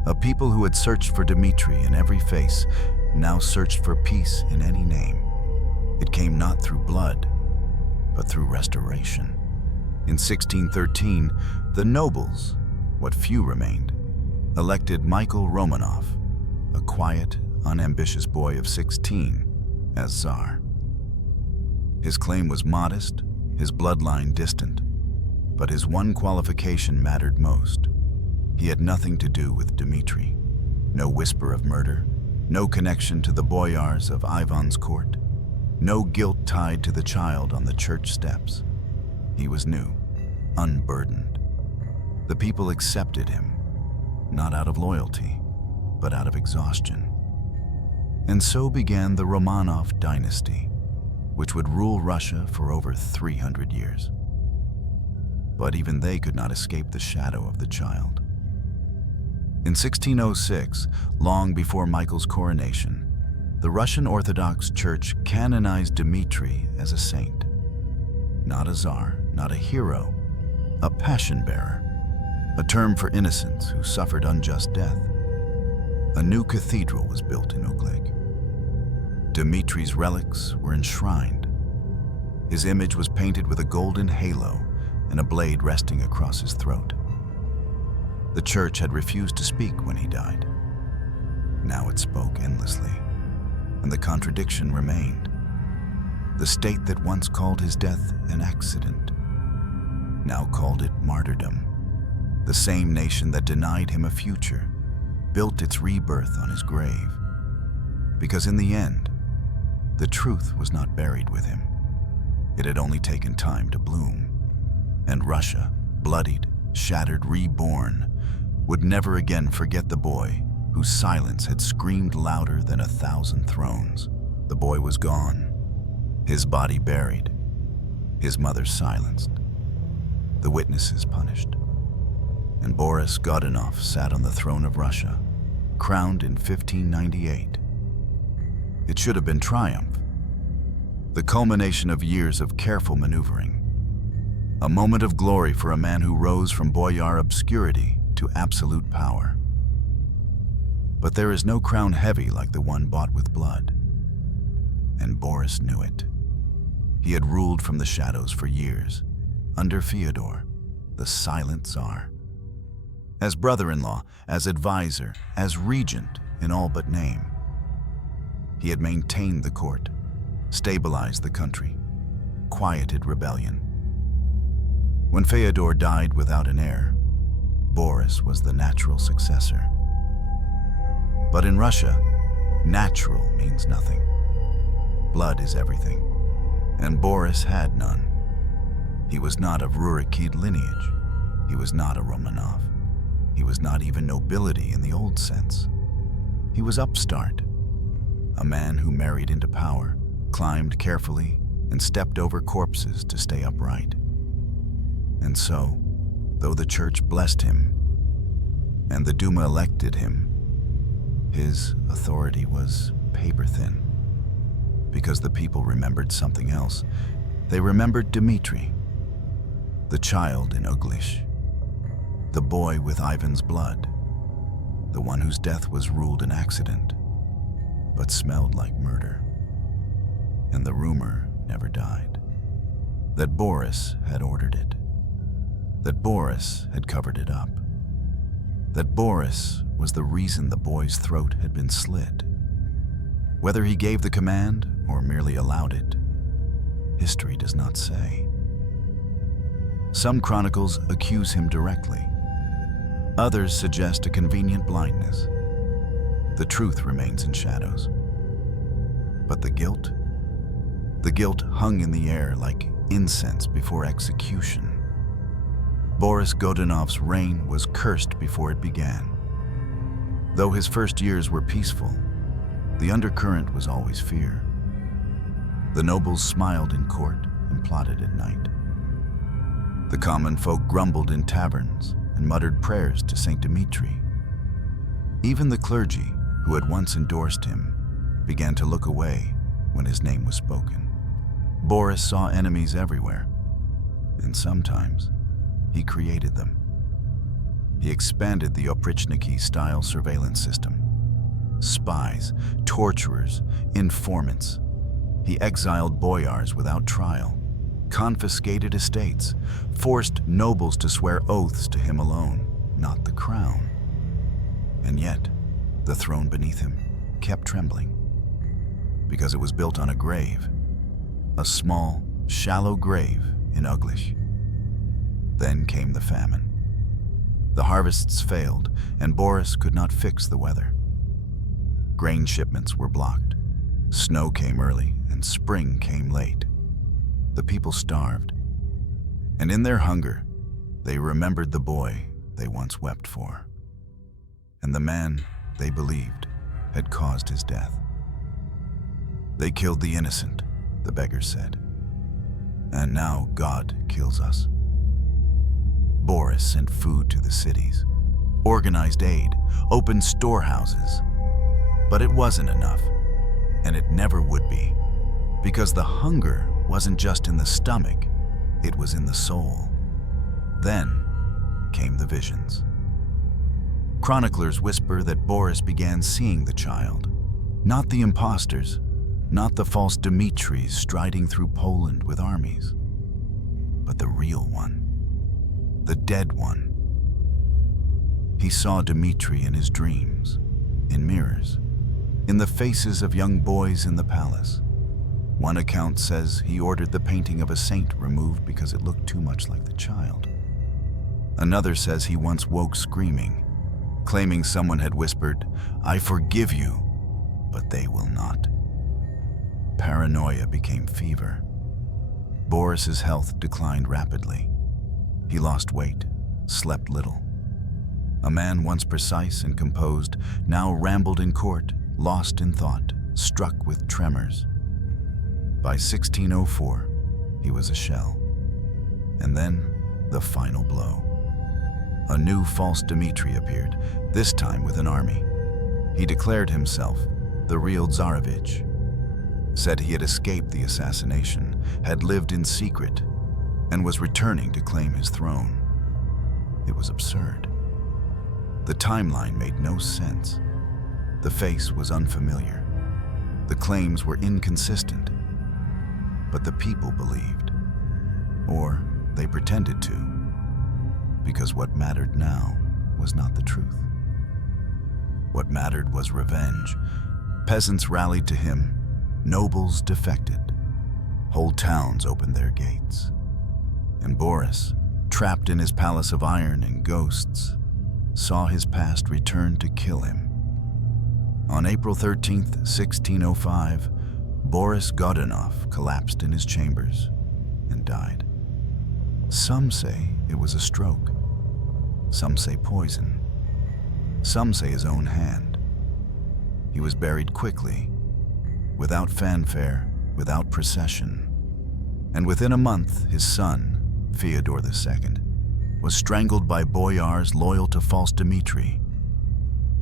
A people who had searched for Dmitri in every face now searched for peace in any name. It came not through blood, but through restoration. In 1613, the nobles, what few remained, elected Michael Romanov, a quiet, unambitious boy of 16, as Tsar. His claim was modest, his bloodline distant, but his one qualification mattered most. He had nothing to do with Dmitri, no whisper of murder, no connection to the boyars of Ivan's court, no guilt tied to the child on the church steps. He was new, unburdened. The people accepted him, not out of loyalty, but out of exhaustion. And so began the Romanov dynasty, which would rule Russia for over 300 years. But even they could not escape the shadow of the child. In 1606, long before Michael's coronation, the Russian Orthodox Church canonized Dmitri as a saint. Not a czar, not a hero, a passion bearer, a term for innocents who suffered unjust death. A new cathedral was built in Uglich. Dmitri's relics were enshrined. His image was painted with a golden halo and a blade resting across his throat. The church had refused to speak when he died. Now it spoke endlessly, and the contradiction remained. The state that once called his death an accident now called it martyrdom. The same nation that denied him a future built its rebirth on his grave. Because in the end, the truth was not buried with him. It had only taken time to bloom. And Russia, bloodied, shattered, reborn, would never again forget the boy whose silence had screamed louder than 1,000 thrones. The boy was gone, his body buried, his mother silenced, the witnesses punished. And Boris Godunov sat on the throne of Russia, crowned in 1598. It should have been triumph, the culmination of years of careful maneuvering, a moment of glory for a man who rose from boyar obscurity to absolute power. But there is no crown heavy like the one bought with blood. And Boris knew it. He had ruled from the shadows for years, under Fyodor, the silent Tsar. As brother-in-law, as advisor, as regent in all but name, he had maintained the court, stabilized the country, quieted rebellion. When Fyodor died without an heir, Boris was the natural successor. But in Russia, natural means nothing. Blood is everything, and Boris had none. He was not of Rurikid lineage. He was not a Romanov. He was not even nobility in the old sense. He was upstart, a man who married into power, climbed carefully, and stepped over corpses to stay upright. And so, though the church blessed him and the Duma elected him, his authority was paper-thin. Because the people remembered something else. They remembered Dmitri, the child in Uglich, the boy with Ivan's blood, the one whose death was ruled an accident, but smelled like murder. And the rumor never died, that Boris had ordered it, that Boris had covered it up, that Boris was the reason the boy's throat had been slit. Whether he gave the command or merely allowed it, history does not say. Some chronicles accuse him directly. Others suggest a convenient blindness. The truth remains in shadows. But the guilt? The guilt hung in the air like incense before execution. Boris Godunov's reign was cursed before it began. Though his first years were peaceful, the undercurrent was always fear. The nobles smiled in court and plotted at night. The common folk grumbled in taverns and muttered prayers to Saint Dmitri. Even the clergy, who had once endorsed him, began to look away when his name was spoken. Boris saw enemies everywhere, and sometimes he created them. He expanded the Oprichniki-style surveillance system. Spies, torturers, informants. He exiled boyars without trial, confiscated estates, forced nobles to swear oaths to him alone, not the crown. And yet, the throne beneath him kept trembling, because it was built on a grave, a small, shallow grave in Uglich. Then came the famine. The harvests failed, and Boris could not fix the weather. Grain shipments were blocked. Snow came early, and spring came late. The people starved, and in their hunger, they remembered the boy they once wept for, and the man they believed had caused his death. They killed the innocent, the beggars said, and now God kills us. Boris sent food to the cities, organized aid, opened storehouses. But it wasn't enough, and it never would be, because the hunger wasn't just in the stomach, it was in the soul. Then came the visions. Chroniclers whisper that Boris began seeing the child, not the imposters, not the false Dmitris striding through Poland with armies, but the real one, the dead one. He saw Dmitri in his dreams, in mirrors, in the faces of young boys in the palace. One account says he ordered the painting of a saint removed because it looked too much like the child. Another says he once woke screaming, claiming someone had whispered, "I forgive you," but they will not. Paranoia became fever. Boris's health declined rapidly. He lost weight, slept little. A man once precise and composed now rambled in court, lost in thought, struck with tremors. By 1604, he was a shell. And then, the final blow. A new false Dmitri appeared, this time with an army. He declared himself the real Tsarevich, said he had escaped the assassination, had lived in secret, and was returning to claim his throne. It was absurd. The timeline made no sense. The face was unfamiliar. The claims were inconsistent. But the people believed. Or They pretended to, because what mattered now was not the truth. What mattered was revenge. Peasants rallied to him, nobles defected, whole towns opened their gates. And Boris, trapped in his palace of iron and ghosts, saw his past return to kill him. On April 13th, 1605, Boris Godunov collapsed in his chambers and died. Some say it was a stroke. Some say poison. Some say his own hand. He was buried quickly, without fanfare, without procession. And within a month, his son, Fyodor II, was strangled by boyars loyal to false Dmitri.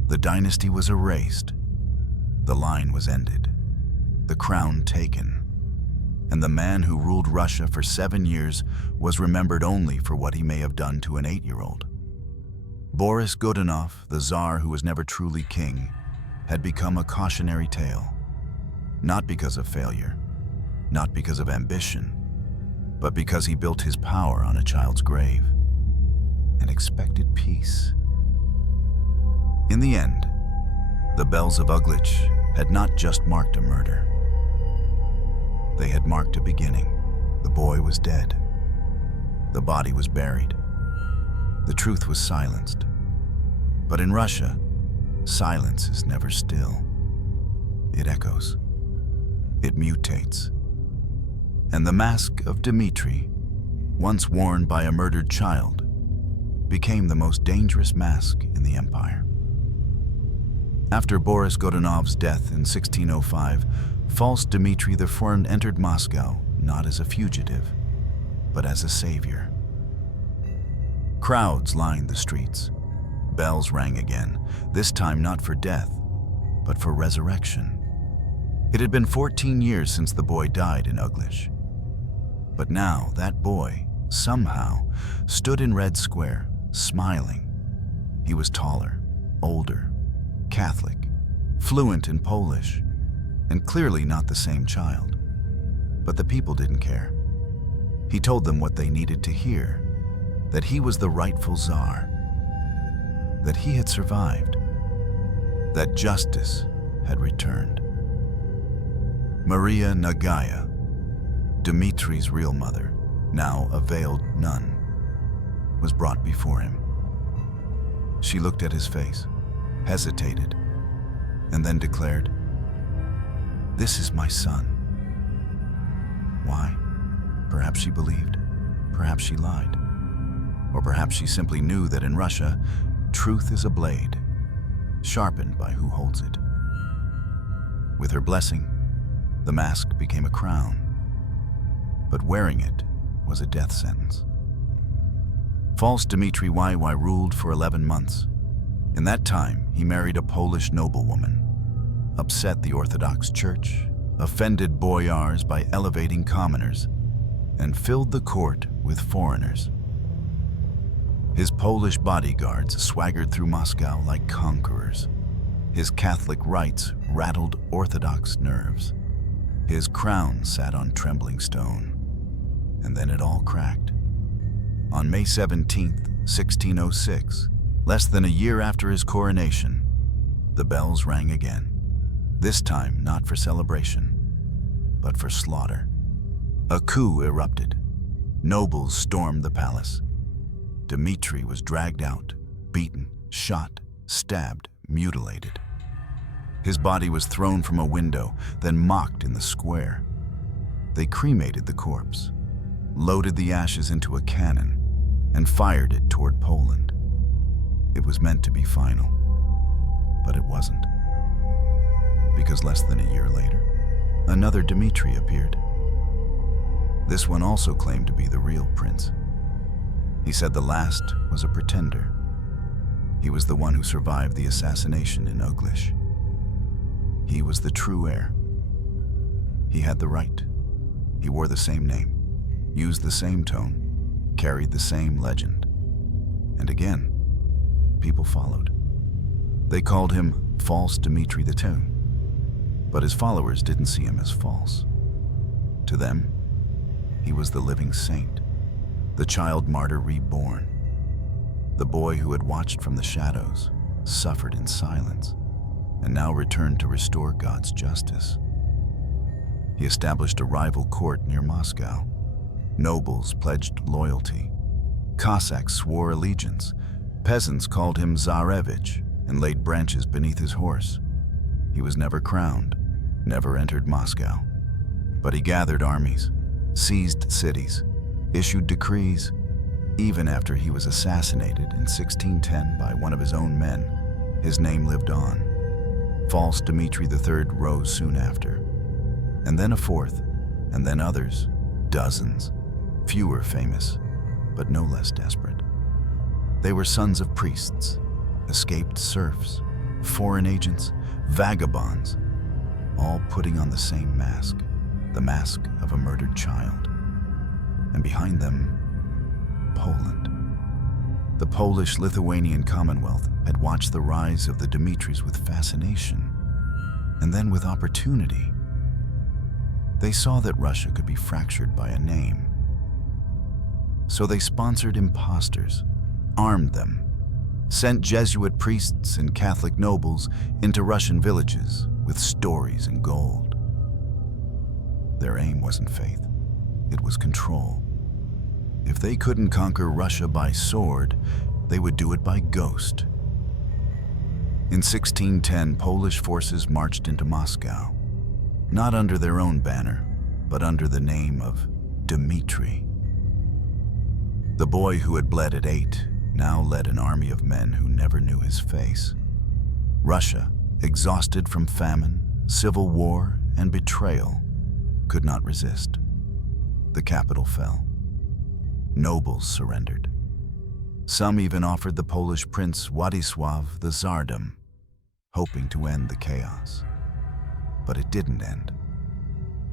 The dynasty was erased. The line was ended. The crown taken. And the man who ruled Russia for 7 years was remembered only for what he may have done to an 8-year-old. Boris Godunov, the Tsar who was never truly king, had become a cautionary tale. Not because of failure, not because of ambition, but because he built his power on a child's grave and expected peace. In the end, the bells of Uglich had not just marked a murder. They had marked a beginning. The boy was dead. The body was buried. The truth was silenced. But in Russia, silence is never still. It echoes. It mutates. And the mask of Dmitri, once worn by a murdered child, became the most dangerous mask in the empire. After Boris Godunov's death in 1605, false Dmitri I entered Moscow not as a fugitive, but as a savior. Crowds lined the streets. Bells rang again, this time not for death, but for resurrection. It had been 14 years since the boy died in Uglich. But now that boy, somehow, stood in Red Square, smiling. He was taller, older, Catholic, fluent in Polish, and clearly not the same child. But the people didn't care. He told them what they needed to hear, that he was the rightful Tsar, that he had survived, that justice had returned. Maria Nagaya, Dmitri's real mother, now a veiled nun, was brought before him. She looked at his face, hesitated, and then declared, "This is my son." Why? Perhaps she believed, perhaps she lied, or perhaps she simply knew that in Russia, truth is a blade, sharpened by who holds it. With her blessing, the mask became a crown, but wearing it was a death sentence. False Dmitri YY ruled for 11 months. In that time, he married a Polish noblewoman, upset the Orthodox Church, offended boyars by elevating commoners, and filled the court with foreigners. His Polish bodyguards swaggered through Moscow like conquerors. His Catholic rites rattled Orthodox nerves. His crown sat on trembling stone. And then it all cracked. On May 17th, 1606, less than a year after his coronation, the bells rang again. This time not for celebration, but for slaughter. A coup erupted. Nobles stormed the palace. Dmitri was dragged out, beaten, shot, stabbed, mutilated. His body was thrown from a window, then mocked in the square. They cremated the corpse, loaded the ashes into a cannon, and fired it toward Poland. It was meant to be final, but it wasn't. Because less than a year later, another Dmitri appeared. This one also claimed to be the real prince. He said the last was a pretender. He was the one who survived the assassination in Uglich. He was the true heir. He had the right. He wore the same name, used the same tone, carried the same legend. And again, people followed. They called him False Dmitri II, but his followers didn't see him as false. To them, he was the living saint, the child martyr reborn, the boy who had watched from the shadows, suffered in silence, and now returned to restore God's justice. He established a rival court near Moscow. Nobles pledged loyalty. Cossacks swore allegiance. Peasants called him Tsarevich and laid branches beneath his horse. He was never crowned, never entered Moscow. But he gathered armies, seized cities, issued decrees. Even after he was assassinated in 1610 by one of his own men, his name lived on. False Dmitri III rose soon after. And then a fourth, and then others, dozens, fewer famous, but no less desperate. They were sons of priests, escaped serfs, foreign agents, vagabonds, all putting on the same mask, the mask of a murdered child. And behind them, Poland. The Polish-Lithuanian Commonwealth had watched the rise of the Dmitris with fascination, and then with opportunity. They saw that Russia could be fractured by a name. So they sponsored imposters, armed them, sent Jesuit priests and Catholic nobles into Russian villages with stories and gold. Their aim wasn't faith, it was control. If they couldn't conquer Russia by sword, they would do it by ghost. In 1610, Polish forces marched into Moscow, not under their own banner, but under the name of Dmitri. The boy who had bled at 8 now led an army of men who never knew his face. Russia, exhausted from famine, civil war, and betrayal, could not resist. The capital fell. Nobles surrendered. Some even offered the Polish prince Władysław the tsardom, hoping to end the chaos. But it didn't end,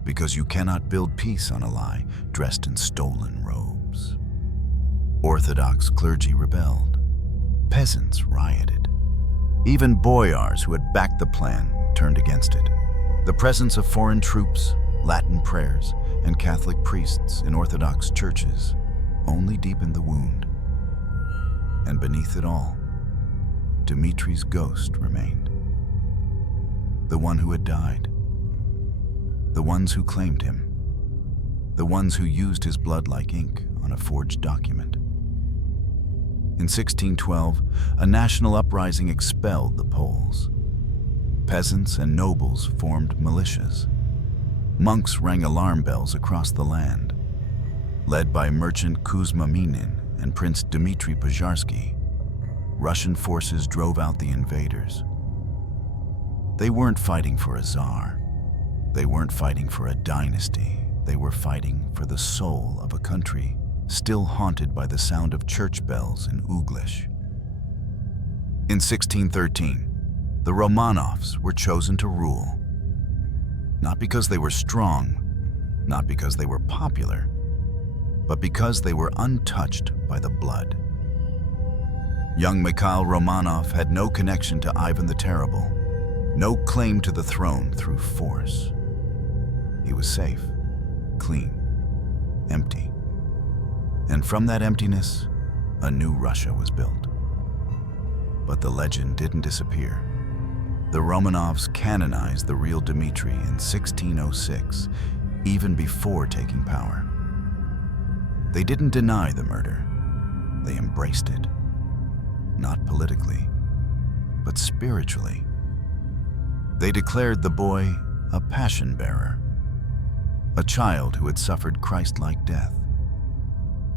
because you cannot build peace on a lie dressed in stolen robes. Orthodox clergy rebelled. Peasants rioted. Even boyars who had backed the plan turned against it. The presence of foreign troops, Latin prayers, and Catholic priests in Orthodox churches only deepened the wound. And beneath it all, Dmitri's ghost remained. The one who had died. The ones who claimed him. The ones who used his blood like ink on a forged document. In 1612, a national uprising expelled the Poles. Peasants and nobles formed militias. Monks rang alarm bells across the land. Led by merchant Kuzma Minin and Prince Dmitri Pozharsky, Russian forces drove out the invaders. They weren't fighting for a czar. They weren't fighting for a dynasty. They were fighting for the soul of a country still haunted by the sound of church bells in Uglich. In 1613, the Romanovs were chosen to rule. Not because they were strong, not because they were popular, but because they were untouched by the blood. Young Mikhail Romanov had no connection to Ivan the Terrible, no claim to the throne through force. He was safe, clean, empty. And from that emptiness, a new Russia was built. But the legend didn't disappear. The Romanovs canonized the real Dmitri in 1606, even before taking power. They didn't deny the murder. They embraced it. Not politically, but spiritually. They declared the boy a passion bearer, a child who had suffered Christ-like death.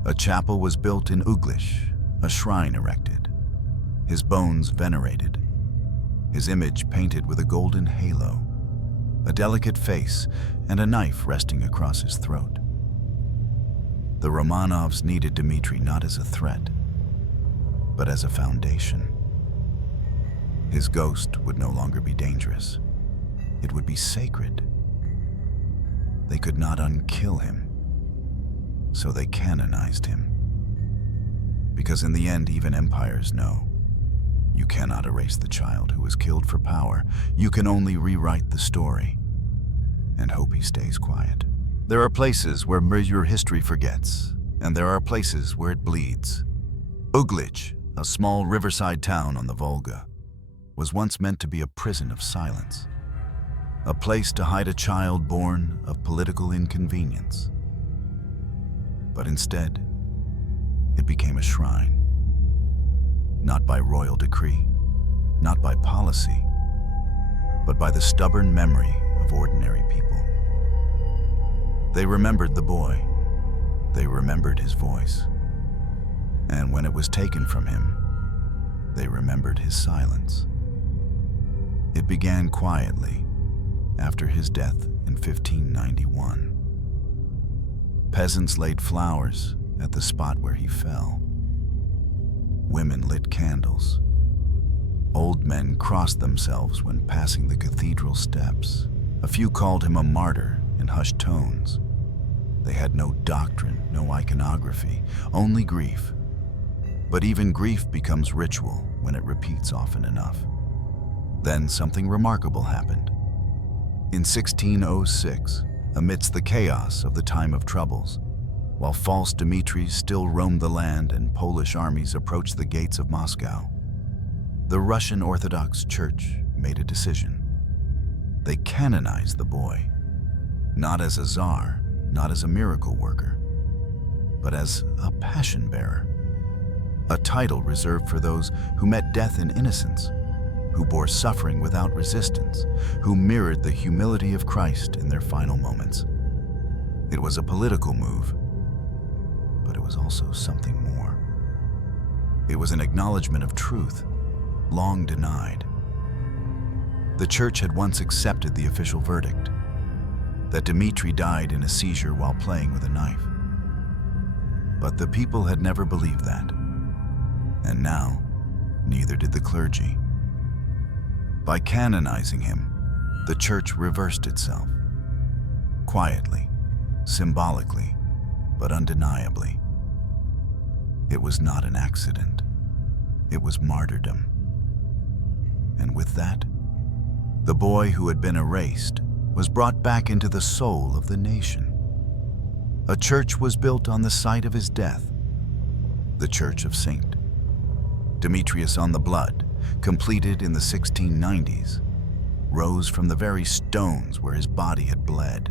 A chapel was built in Uglich, a shrine erected, his bones venerated, his image painted with a golden halo, a delicate face, and a knife resting across his throat. The Romanovs needed Dmitri not as a threat, but as a foundation. His ghost would no longer be dangerous. It would be sacred. They could not unkill him. So they canonized him. Because in the end, even empires know, you cannot erase the child who was killed for power. You can only rewrite the story and hope he stays quiet. There are places where your history forgets, and there are places where it bleeds. Uglich, a small riverside town on the Volga, was once meant to be a prison of silence, a place to hide a child born of political inconvenience. But instead, it became a shrine, not by royal decree, not by policy, but by the stubborn memory of ordinary people. They remembered the boy, they remembered his voice, and when it was taken from him, they remembered his silence. It began quietly after his death in 1591. Peasants laid flowers at the spot where he fell. Women lit candles. Old men crossed themselves when passing the cathedral steps. A few called him a martyr in hushed tones. They had no doctrine, no iconography, only grief. But even grief becomes ritual when it repeats often enough. Then something remarkable happened. In 1606, amidst the chaos of the time of troubles, while false Dmitris still roamed the land and Polish armies approached the gates of Moscow, the Russian Orthodox Church made a decision. They canonized the boy, not as a czar, not as a miracle worker, but as a passion bearer, a title reserved for those who met death in innocence, who bore suffering without resistance, who mirrored the humility of Christ in their final moments. It was a political move, but it was also something more. It was an acknowledgement of truth, long denied. The church had once accepted the official verdict, that Dmitri died in a seizure while playing with a knife. But the people had never believed that. And now, neither did the clergy. By canonizing him, the church reversed itself. Quietly, symbolically, but undeniably. It was not an accident. It was martyrdom. And with that, the boy who had been erased was brought back into the soul of the nation. A church was built on the site of his death, the Church of St. Demetrius on the Blood, completed in the 1690s, rose from the very stones where his body had bled.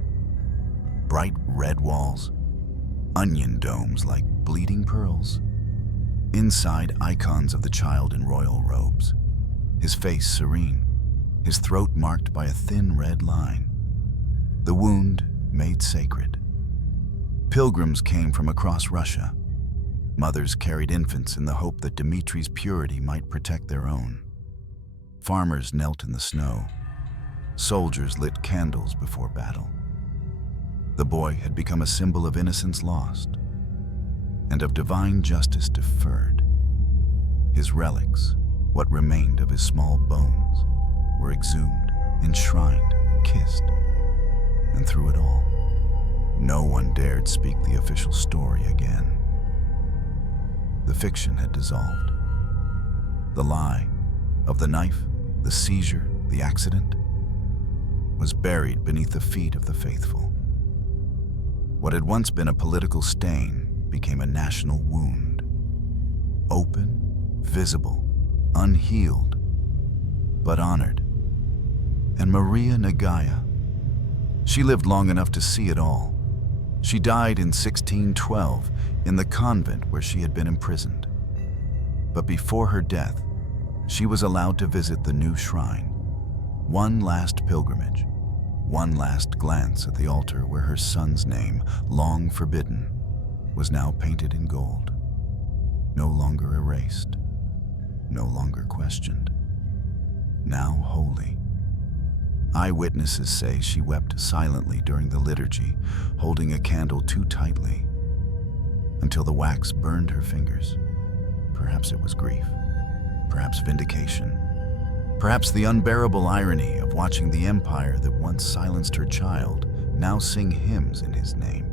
Bright red walls, onion domes like bleeding pearls. Inside, icons of the child in royal robes, his face serene, his throat marked by a thin red line, the wound made sacred. Pilgrims came from across Russia. Mothers carried infants in the hope that Dmitri's purity might protect their own. Farmers knelt in the snow. Soldiers lit candles before battle. The boy had become a symbol of innocence lost and of divine justice deferred. His relics, what remained of his small bones, were exhumed, enshrined, kissed. And through it all, no one dared speak the official story again. The fiction had dissolved. The lie of the knife, the seizure, the accident, was buried beneath the feet of the faithful. What had once been a political stain became a national wound. Open, visible, unhealed, but honored. And Maria Nagaya, she lived long enough to see it all. She died in 1612 in the convent where she had been imprisoned. But before her death, she was allowed to visit the new shrine. One last pilgrimage, one last glance at the altar where her son's name, long forbidden, was now painted in gold. No longer erased, no longer questioned, now holy. Eyewitnesses say she wept silently during the liturgy, holding a candle too tightly, until the wax burned her fingers. Perhaps it was grief, perhaps vindication, perhaps the unbearable irony of watching the empire that once silenced her child now sing hymns in his name.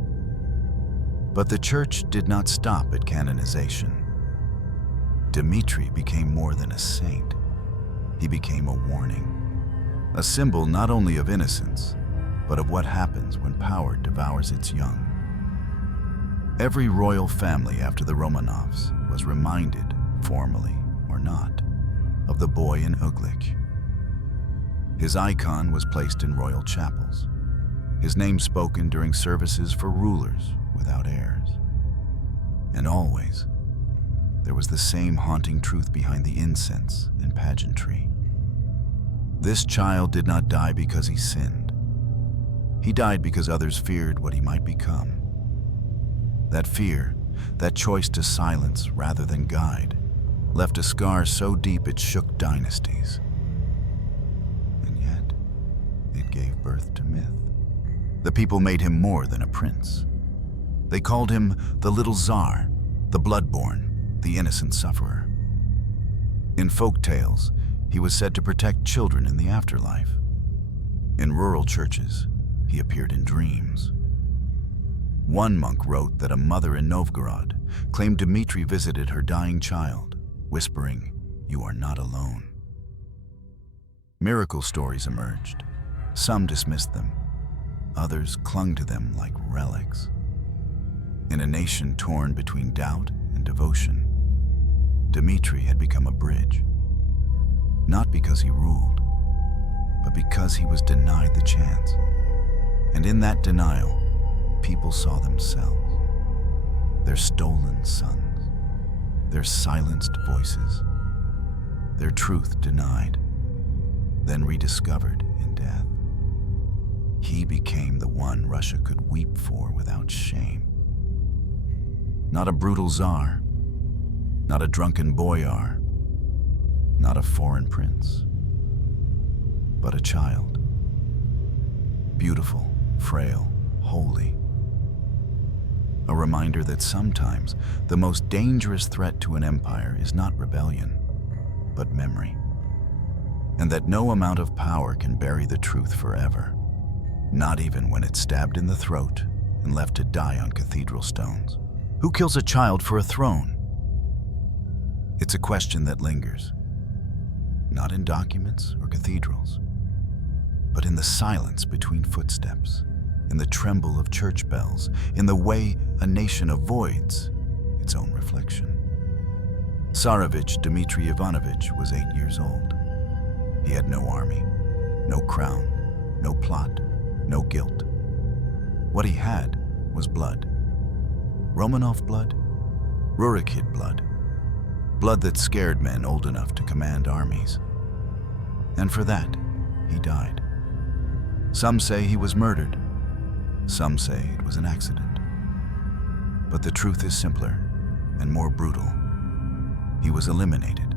But the church did not stop at canonization. Dmitri became more than a saint. He became a warning. A symbol not only of innocence, but of what happens when power devours its young. Every royal family after the Romanovs was reminded, formally or not, of the boy in Uglich. His icon was placed in royal chapels, his name spoken during services for rulers without heirs. And always, there was the same haunting truth behind the incense and pageantry. This child did not die because he sinned. He died because others feared what he might become. That fear, that choice to silence rather than guide, left a scar so deep it shook dynasties. And yet, it gave birth to myth. The people made him more than a prince. They called him the little Tsar, the bloodborne, the innocent sufferer. In folk tales, he was said to protect children in the afterlife. In rural churches, he appeared in dreams. One monk wrote that a mother in Novgorod claimed Dmitri visited her dying child, whispering, "You are not alone." Miracle stories emerged. Some dismissed them. Others clung to them like relics. In a nation torn between doubt and devotion, Dmitri had become a bridge. Not because he ruled, but because he was denied the chance. And in that denial, people saw themselves, their stolen sons, their silenced voices, their truth denied, then rediscovered in death. He became the one Russia could weep for without shame. Not a brutal czar, not a drunken boyar, not a foreign prince, but a child. Beautiful, frail, holy. A reminder that sometimes the most dangerous threat to an empire is not rebellion, but memory. And that no amount of power can bury the truth forever, not even when it's stabbed in the throat and left to die on cathedral stones. Who kills a child for a throne? It's a question that lingers, not in documents or cathedrals, but in the silence between footsteps, in the tremble of church bells, in the way a nation avoids its own reflection. Tsarevich Dmitry Ivanovich was 8 years old. He had no army, no crown, no plot, no guilt. What he had was blood. Romanov blood, Rurikid blood, blood that scared men old enough to command armies. And for that, he died. Some say he was murdered. Some say it was an accident. But the truth is simpler and more brutal. He was eliminated,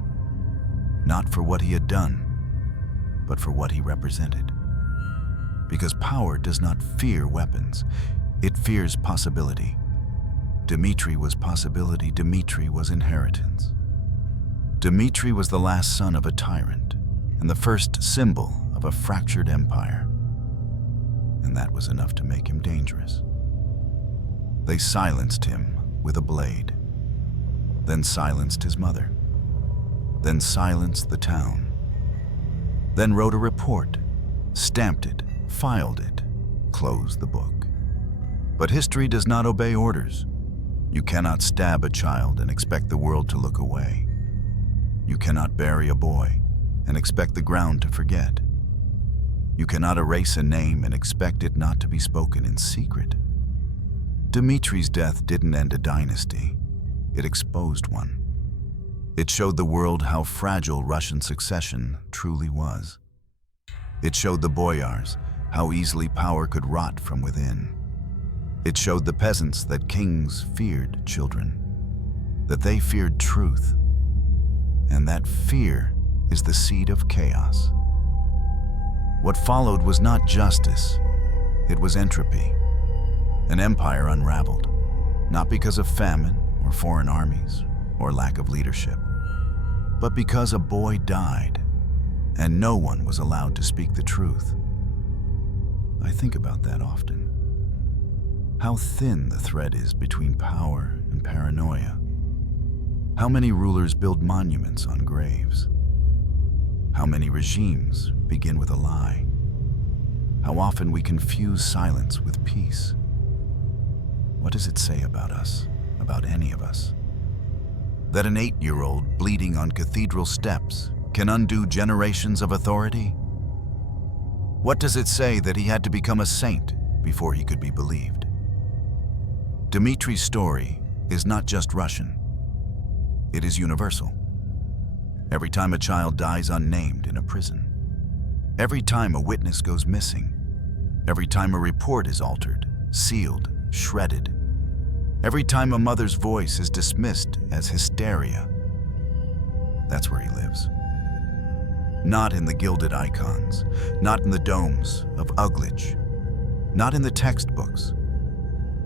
not for what he had done, but for what he represented. Because power does not fear weapons, it fears possibility. Dmitri was possibility, Dmitri was inheritance. Dmitri was the last son of a tyrant and the first symbol of a fractured empire. And that was enough to make him dangerous. They silenced him with a blade, then silenced his mother, then silenced the town, then wrote a report, stamped it, filed it, closed the book. But history does not obey orders. You cannot stab a child and expect the world to look away. You cannot bury a boy and expect the ground to forget. You cannot erase a name and expect it not to be spoken in secret. Dmitri's death didn't end a dynasty. It exposed one. It showed the world how fragile Russian succession truly was. It showed the boyars how easily power could rot from within. It showed the peasants that kings feared children, that they feared truth, and that fear is the seed of chaos. What followed was not justice, it was entropy. An empire unraveled, not because of famine or foreign armies or lack of leadership, but because a boy died and no one was allowed to speak the truth. I think about that often. How thin the thread is between power and paranoia. How many rulers build monuments on graves? How many regimes begin with a lie? How often we confuse silence with peace. What does it say about us, about any of us? That an 8-year-old bleeding on cathedral steps can undo generations of authority? What does it say that he had to become a saint before he could be believed? Dmitri's story is not just Russian. It is universal. Every time a child dies unnamed in a prison, every time a witness goes missing, every time a report is altered, sealed, shredded, every time a mother's voice is dismissed as hysteria, that's where he lives. Not in the gilded icons, not in the domes of Uglich, not in the textbooks,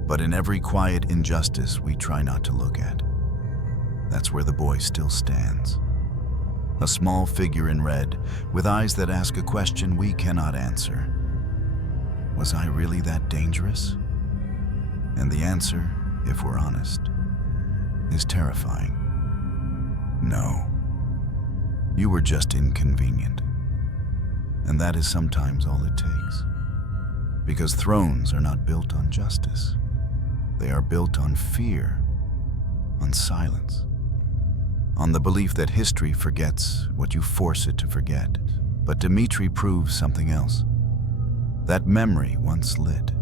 but in every quiet injustice we try not to look at. That's where the boy still stands. A small figure in red, with eyes that ask a question we cannot answer. Was I really that dangerous? And the answer, if we're honest, is terrifying. No. You were just inconvenient. And that is sometimes all it takes. Because thrones are not built on justice. They are built on fear, on silence, on the belief that history forgets what you force it to forget. But Dmitri proves something else. That memory, once lit,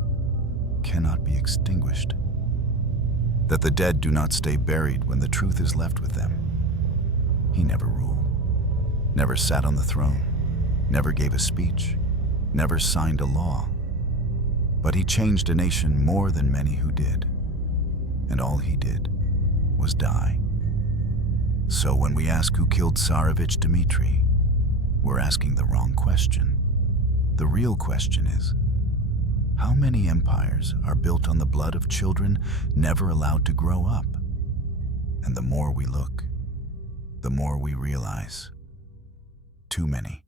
cannot be extinguished. That the dead do not stay buried when the truth is left with them. He never ruled, never sat on the throne, never gave a speech, never signed a law. But he changed a nation more than many who did. And all he did was die. So when we ask who killed Tsarevich Dmitry, we're asking the wrong question. The real question is, how many empires are built on the blood of children never allowed to grow up? And the more we look, the more we realize, too many.